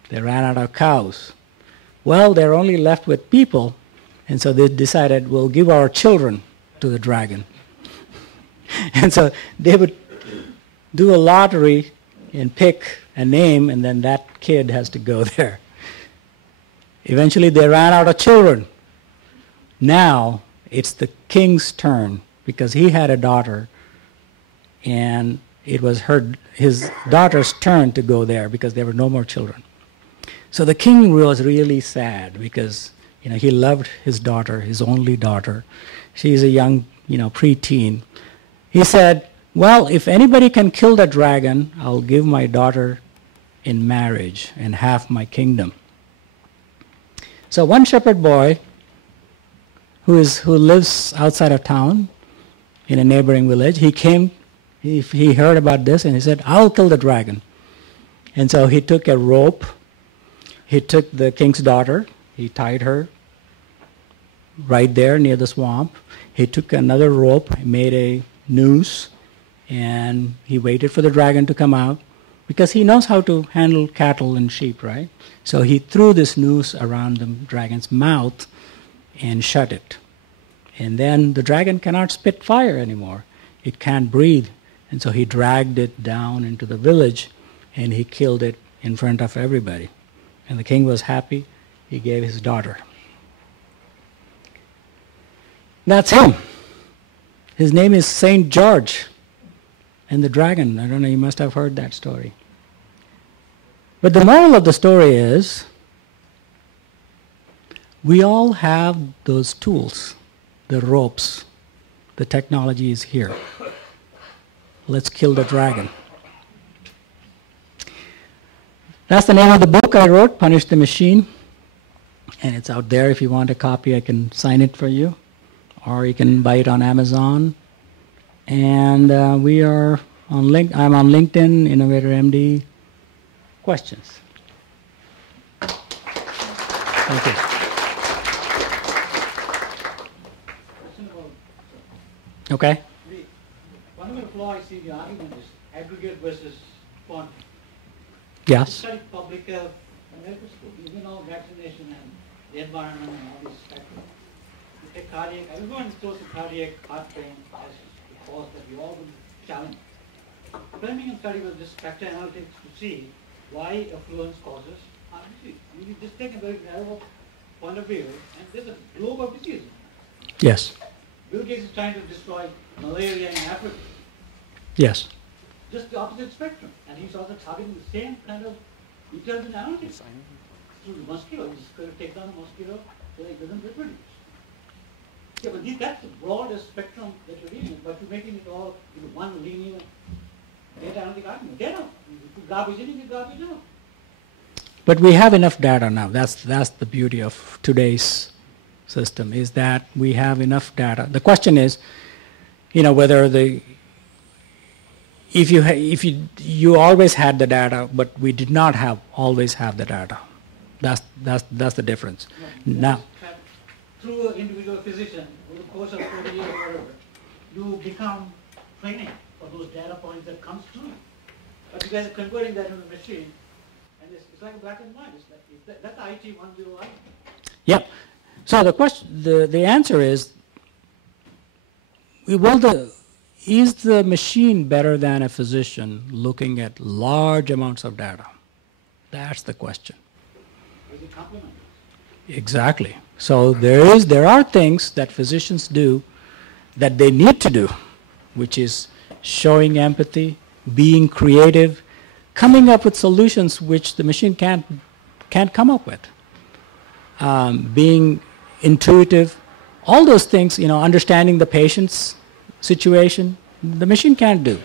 They ran out of cows. Well, they're only left with people, and so they decided, we'll give our children to the dragon. And so they would do a lottery and pick a name, and then that kid has to go there. Eventually they ran out of children. Now it's the king's turn, because he had a daughter, and it was his daughter's turn to go there because there were no more children. So the king was really sad because he loved his daughter, his only daughter. She's a young preteen. He said, well, if anybody can kill the dragon, I'll give my daughter in marriage and half my kingdom. So one shepherd boy who lives outside of town in a neighboring village, he heard about this and he said, I'll kill the dragon. And so he took a rope, he took the king's daughter, he tied her right there near the swamp. He took another rope, made a noose, and he waited for the dragon to come out because he knows how to handle cattle and sheep, right? So he threw this noose around the dragon's mouth and shut it. And then the dragon cannot spit fire anymore. It can't breathe. And so he dragged it down into the village and he killed it in front of everybody. And the king was happy. He gave his daughter. That's him. His name is Saint George and the dragon. I don't know, you must have heard that story. But the moral of the story is, we all have those tools, the ropes. The technology is here. Let's kill the dragon. That's the name of the book I wrote, Punish the Machine. And it's out there. If you want a copy, I can sign it for you. Or you can buy it on Amazon. And I'm on LinkedIn, Innovator MD. Questions? Thank you. Okay. One of the flaw I see in the argument is aggregate versus quantity. Yes. You study public health in medical school, vaccination and the environment and all these factors. You take cardiac, everyone throws the cardiac heart pain as a cause that we all will challenge. Birmingham study was just factor analytics to see why affluence causes heart disease. You just take a very narrow point of view, and there's a globe of disease. Yes. Bill Gates is trying to destroy malaria in Africa. Yes. Just the opposite spectrum. And he's also targeting the same kind of intelligent analytics through the mosquito. He's going to take down the mosquito so it doesn't reproduce. Yeah, but that's the broadest spectrum that you're reading, but you're making it all into one linear data analytic argument. Data. You put garbage in, you get garbage out. But we have enough data now. That's the beauty of today's system, is that we have enough data. The question is, whether if you always had the data, but we did not always have the data. That's the difference. Right. Now, through an individual physician, over the course of 40 years or whatever, you become training for those data points that comes through. But you guys are converting that into a machine, and it's like black and white. That's the IT 101. Yep. So the answer is, is the machine better than a physician looking at large amounts of data? That's the question. Is it complementary? Exactly. So there are things that physicians do that they need to do, which is showing empathy, being creative, coming up with solutions which the machine can't come up with, being intuitive, all those things, understanding the patient's situation, the machine can't do.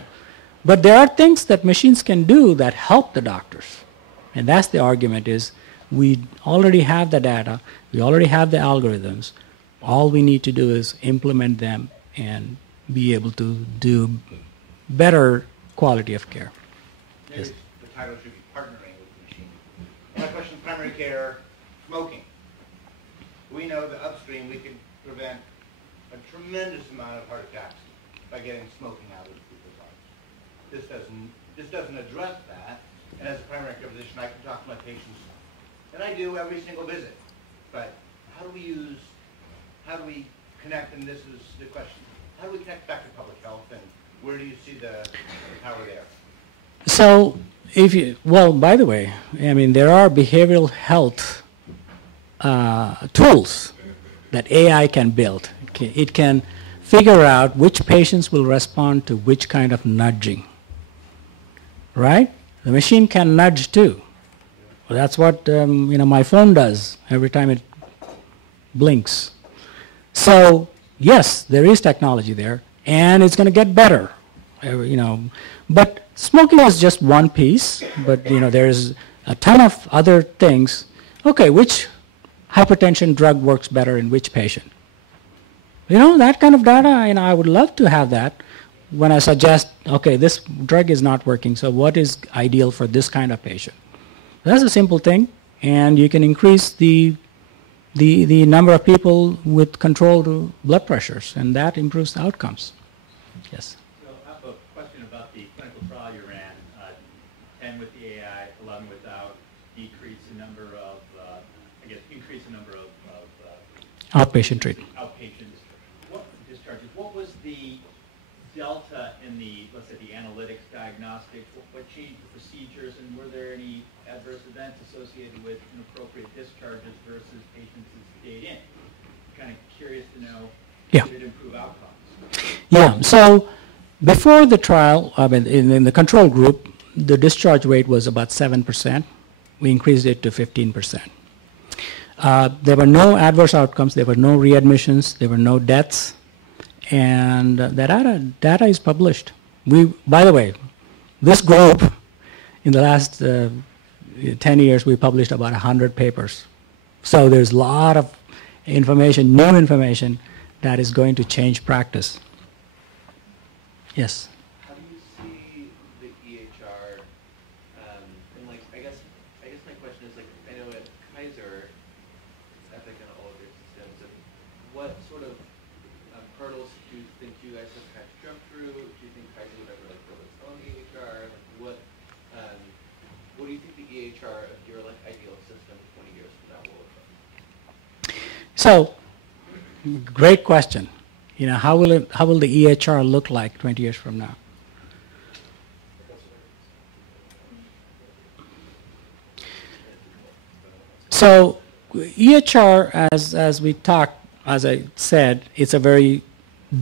But there are things that machines can do that help the doctors. And that's the argument, is we already have the data, we already have the algorithms. All we need to do is implement them and be able to do better quality of care. Maybe the title should be partnering with the machine. My question is primary care, smoking. We know that upstream we can prevent a tremendous amount of heart attacks by getting smoking out of people's lives. This doesn't address that. And as a primary care physician, I can talk to my patients, and I do every single visit. But how do we connect, and this is the question, how do we connect back to public health, and where do you see the power there? So, by the way, I mean, there are behavioral health tools that AI can build. It can figure out which patients will respond to which kind of nudging, right? The machine can nudge too. Well, that's what my phone does every time it blinks. So yes, there is technology there, and it's going to get better. But smoking is just one piece. But there's a ton of other things. Okay, which hypertension drug works better in which patient? That kind of data. I would love to have that. When I suggest, okay, this drug is not working, so what is ideal for this kind of patient? That's a simple thing, and you can increase the number of people with controlled blood pressures, and that improves the outcomes. Yes? So I have a question about the clinical trial you ran, 10 with the AI, 11 without, increase the number of outpatient treatment. Outpatients. What discharges? What was the delta in the, let's say, the analytics, diagnostics? What changed the procedures, and were there any adverse events associated with inappropriate discharges versus patients that stayed in? I'm kind of curious to know, did it improve outcomes? Yeah. So before the trial, in the control group, the discharge rate was about 7%. We increased it to 15%. There were no adverse outcomes. There were no readmissions. There were no deaths. And the data is published. By the way, this group, in the last 10 years, we published about 100 papers. So there's a lot of information, new information, that is going to change practice. Yes? How do you see the EHR, and I guess my question is, I know at Kaiser, Epic and all of your systems, what sort of hurdles do you think you guys have had to jump through? Do you think Kaiser would ever build its own EHR? What do you think the EHR of your ideal system 20 years from now will look like? So, great question. How will the EHR look like 20 years from now? So, EHR, as we talked, as I said, it's a very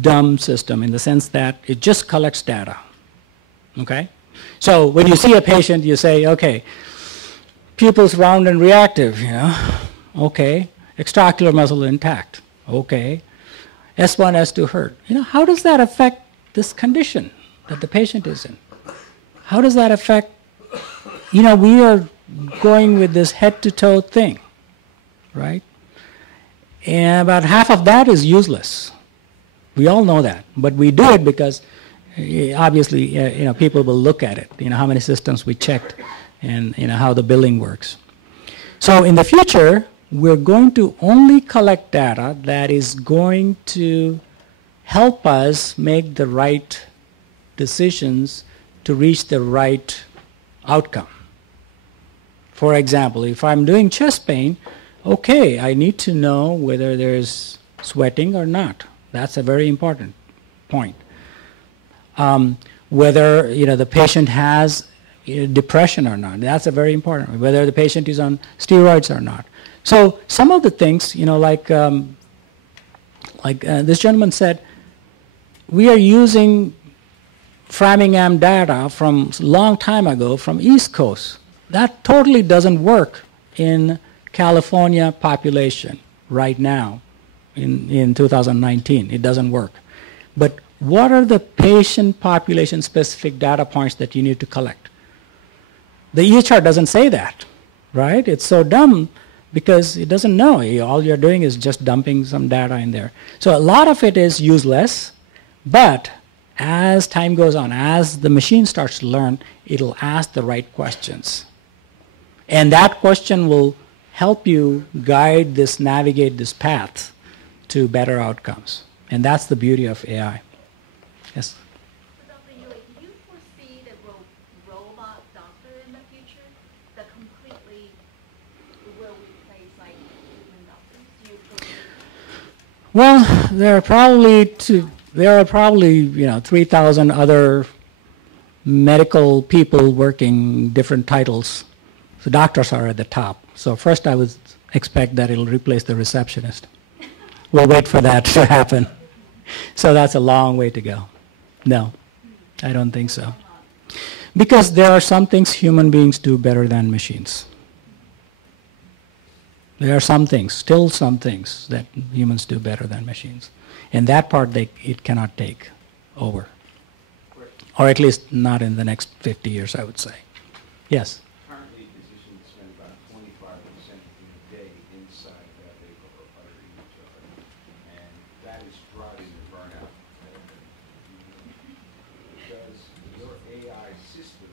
dumb system in the sense that it just collects data. Okay? So when you see a patient, you say, okay, pupils round and reactive, okay, extraocular muscle intact, okay, S1, S2 hurt. How does that affect this condition that the patient is in? How does that affect, we are going with this head-to-toe thing, right? And about half of that is useless. We all know that, but we do it because obviously, people will look at it, how many systems we checked and, how the billing works. So in the future, we're going to only collect data that is going to help us make the right decisions to reach the right outcome. For example, if I'm doing chest pain, okay, I need to know whether there's sweating or not. That's a very important point. Whether the patient has depression or not. That's a very important. Whether the patient is on steroids or not. So some of the things, like this gentleman said, we are using Framingham data from a long time ago from East Coast. That totally doesn't work in California population right now in 2019. It doesn't work. But what are the patient population specific data points that you need to collect? The EHR doesn't say that, right? It's so dumb because it doesn't know. All you're doing is just dumping some data in there. So a lot of it is useless, but as time goes on, as the machine starts to learn, it'll ask the right questions. And that question will help you navigate this path to better outcomes. And that's the beauty of AI. Yes? So Dr. Yuli, do you foresee the robot doctor in the future that completely will replace like human doctors? Do you foresee? Well, there are probably 3,000 other medical people working different titles. So doctors are at the top. So first I would expect that it'll replace the receptionist. We'll wait for that to happen. So that's a long way to go. No, I don't think so. Because there are some things human beings do better than machines. There are some things, still some things, that humans do better than machines. And that part it cannot take over. Or at least not in the next 50 years, I would say. Yes? Currently, physicians spend about 25% of their day inside that they call under each other. And that is driving the burnout. Does your AI system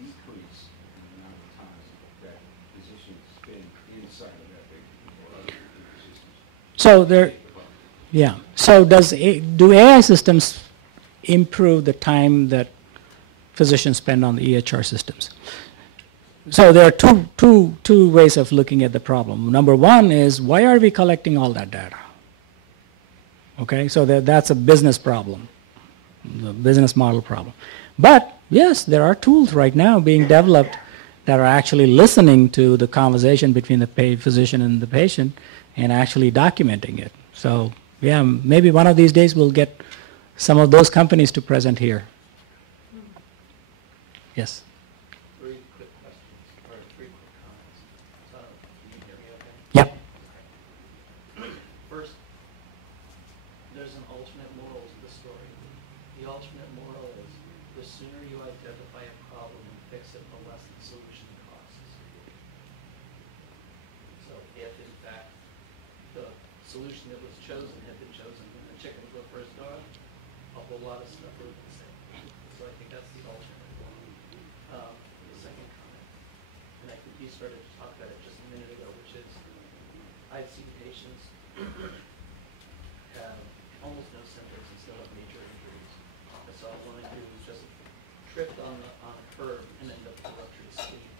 decrease the amount of time that physicians spend inside of that big or other systems? So do AI systems improve the time that physicians spend on the EHR systems? So there are two ways of looking at the problem. Number one is, why are we collecting all that data? Okay, so that's a business problem, the business model problem. But yes, there are tools right now being developed that are actually listening to the conversation between the physician and the patient and actually documenting it. So yeah, maybe one of these days we'll get some of those companies to present here. Yes? Three quick questions, or three quick comments. So, can you hear me okay? Yep. First, there's an alternate moral to the story. The alternate moral is the sooner you identify a problem and fix it, the less the solution costs. So if, in fact, the solution that was chosen had been chosen when the chickens were first gone, a whole lot of stuff would have been saved. So I think that's the alternate moral. The second comment, and I think you started to talk about it just a minute ago, which is I've seen patients have almost no symptoms and still have major injuries. I saw one who was just tripped on a curb and ended up with a ruptured spleen,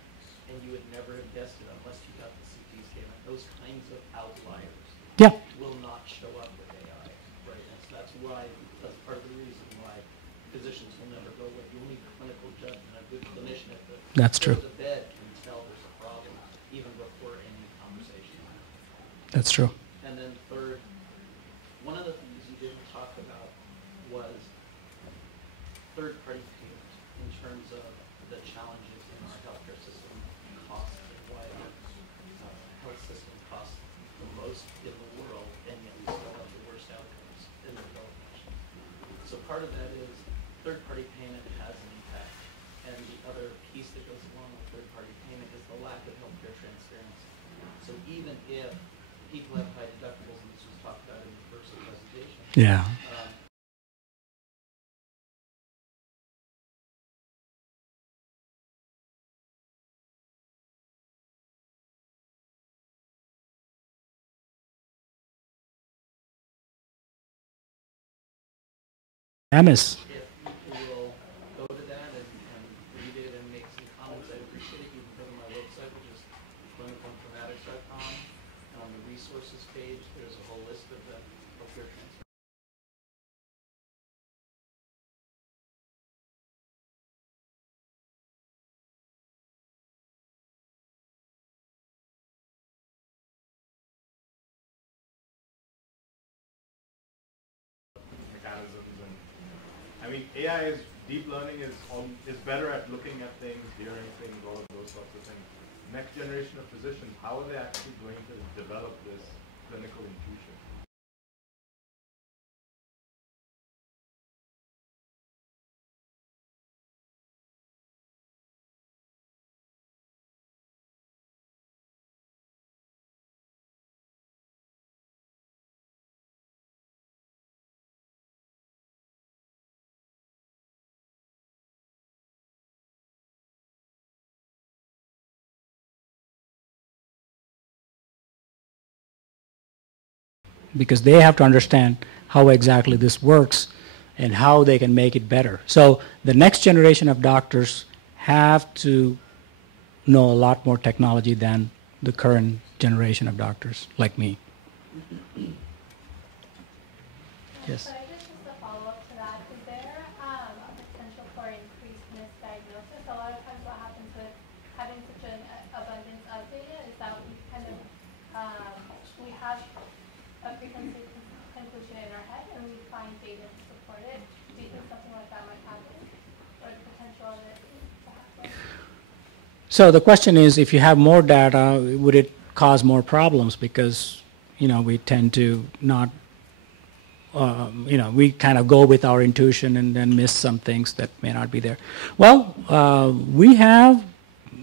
and you would never have guessed it unless you got the CT scan. Like those kinds of outliers will not show up with AI, right? And so that's part of the reason why physicians will never go with. You need clinical judgment. A good clinician at the bed can tell there's a problem even before any conversation. That's true. And then third, one of the things you didn't talk about was third-party payment in terms of the challenges in our healthcare system, cost, and why our health system costs the most in the world, and yet we still have the worst outcomes in the developed nations. So part of that is third-party payment has an impact, and the other piece that goes along with third-party payment is the lack of healthcare transparency. So even if people have high deductibles, and this was talked about in the first presentation. Yeah. Amos. If people will go to that and read it and make some comments, I'd appreciate it. You can go to my website, which is clinicalinformatics.com, and on the resources page, there's a whole list of the healthcare transfer. Mechanisms and I mean AI is deep learning is better at looking at things, hearing things, all of those sorts of things. Next generation of physicians, how are they actually going to develop this clinical intuition? because they have to understand how exactly this works and how they can make it better. So the next generation of doctors have to know a lot more technology than the current generation of doctors like me. Yes. So I just a follow-up to that. Is there a potential for increased misdiagnosis? A lot of times what happens with having such an abundance of data is that we kind of, we have a preconceived conclusion in our head and we find data to support it. Do you think something like that might happen? Or the potential of it to happen? So the question is, if you have more data, would it cause more problems? Because, you know, we tend to not, you know, we kind of go with our intuition and then miss some things that may not be there. Well, we have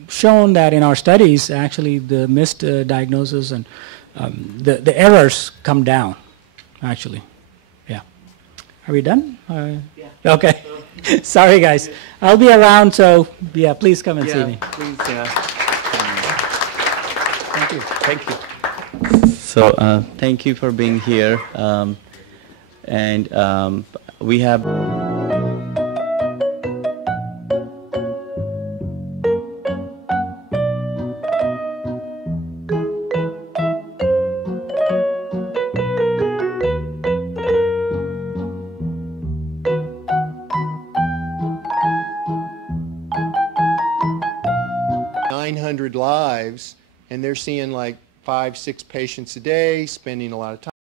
shown that in our studies, actually, the missed diagnosis and the errors come down, actually. Yeah. Are we done? Yeah. Okay. Sorry, guys. I'll be around, so yeah, please come and see me. Please, Thank you. Thank you. So, thank you for being here. And we have... lives, and they're seeing like 5, 6 patients a day, spending a lot of time.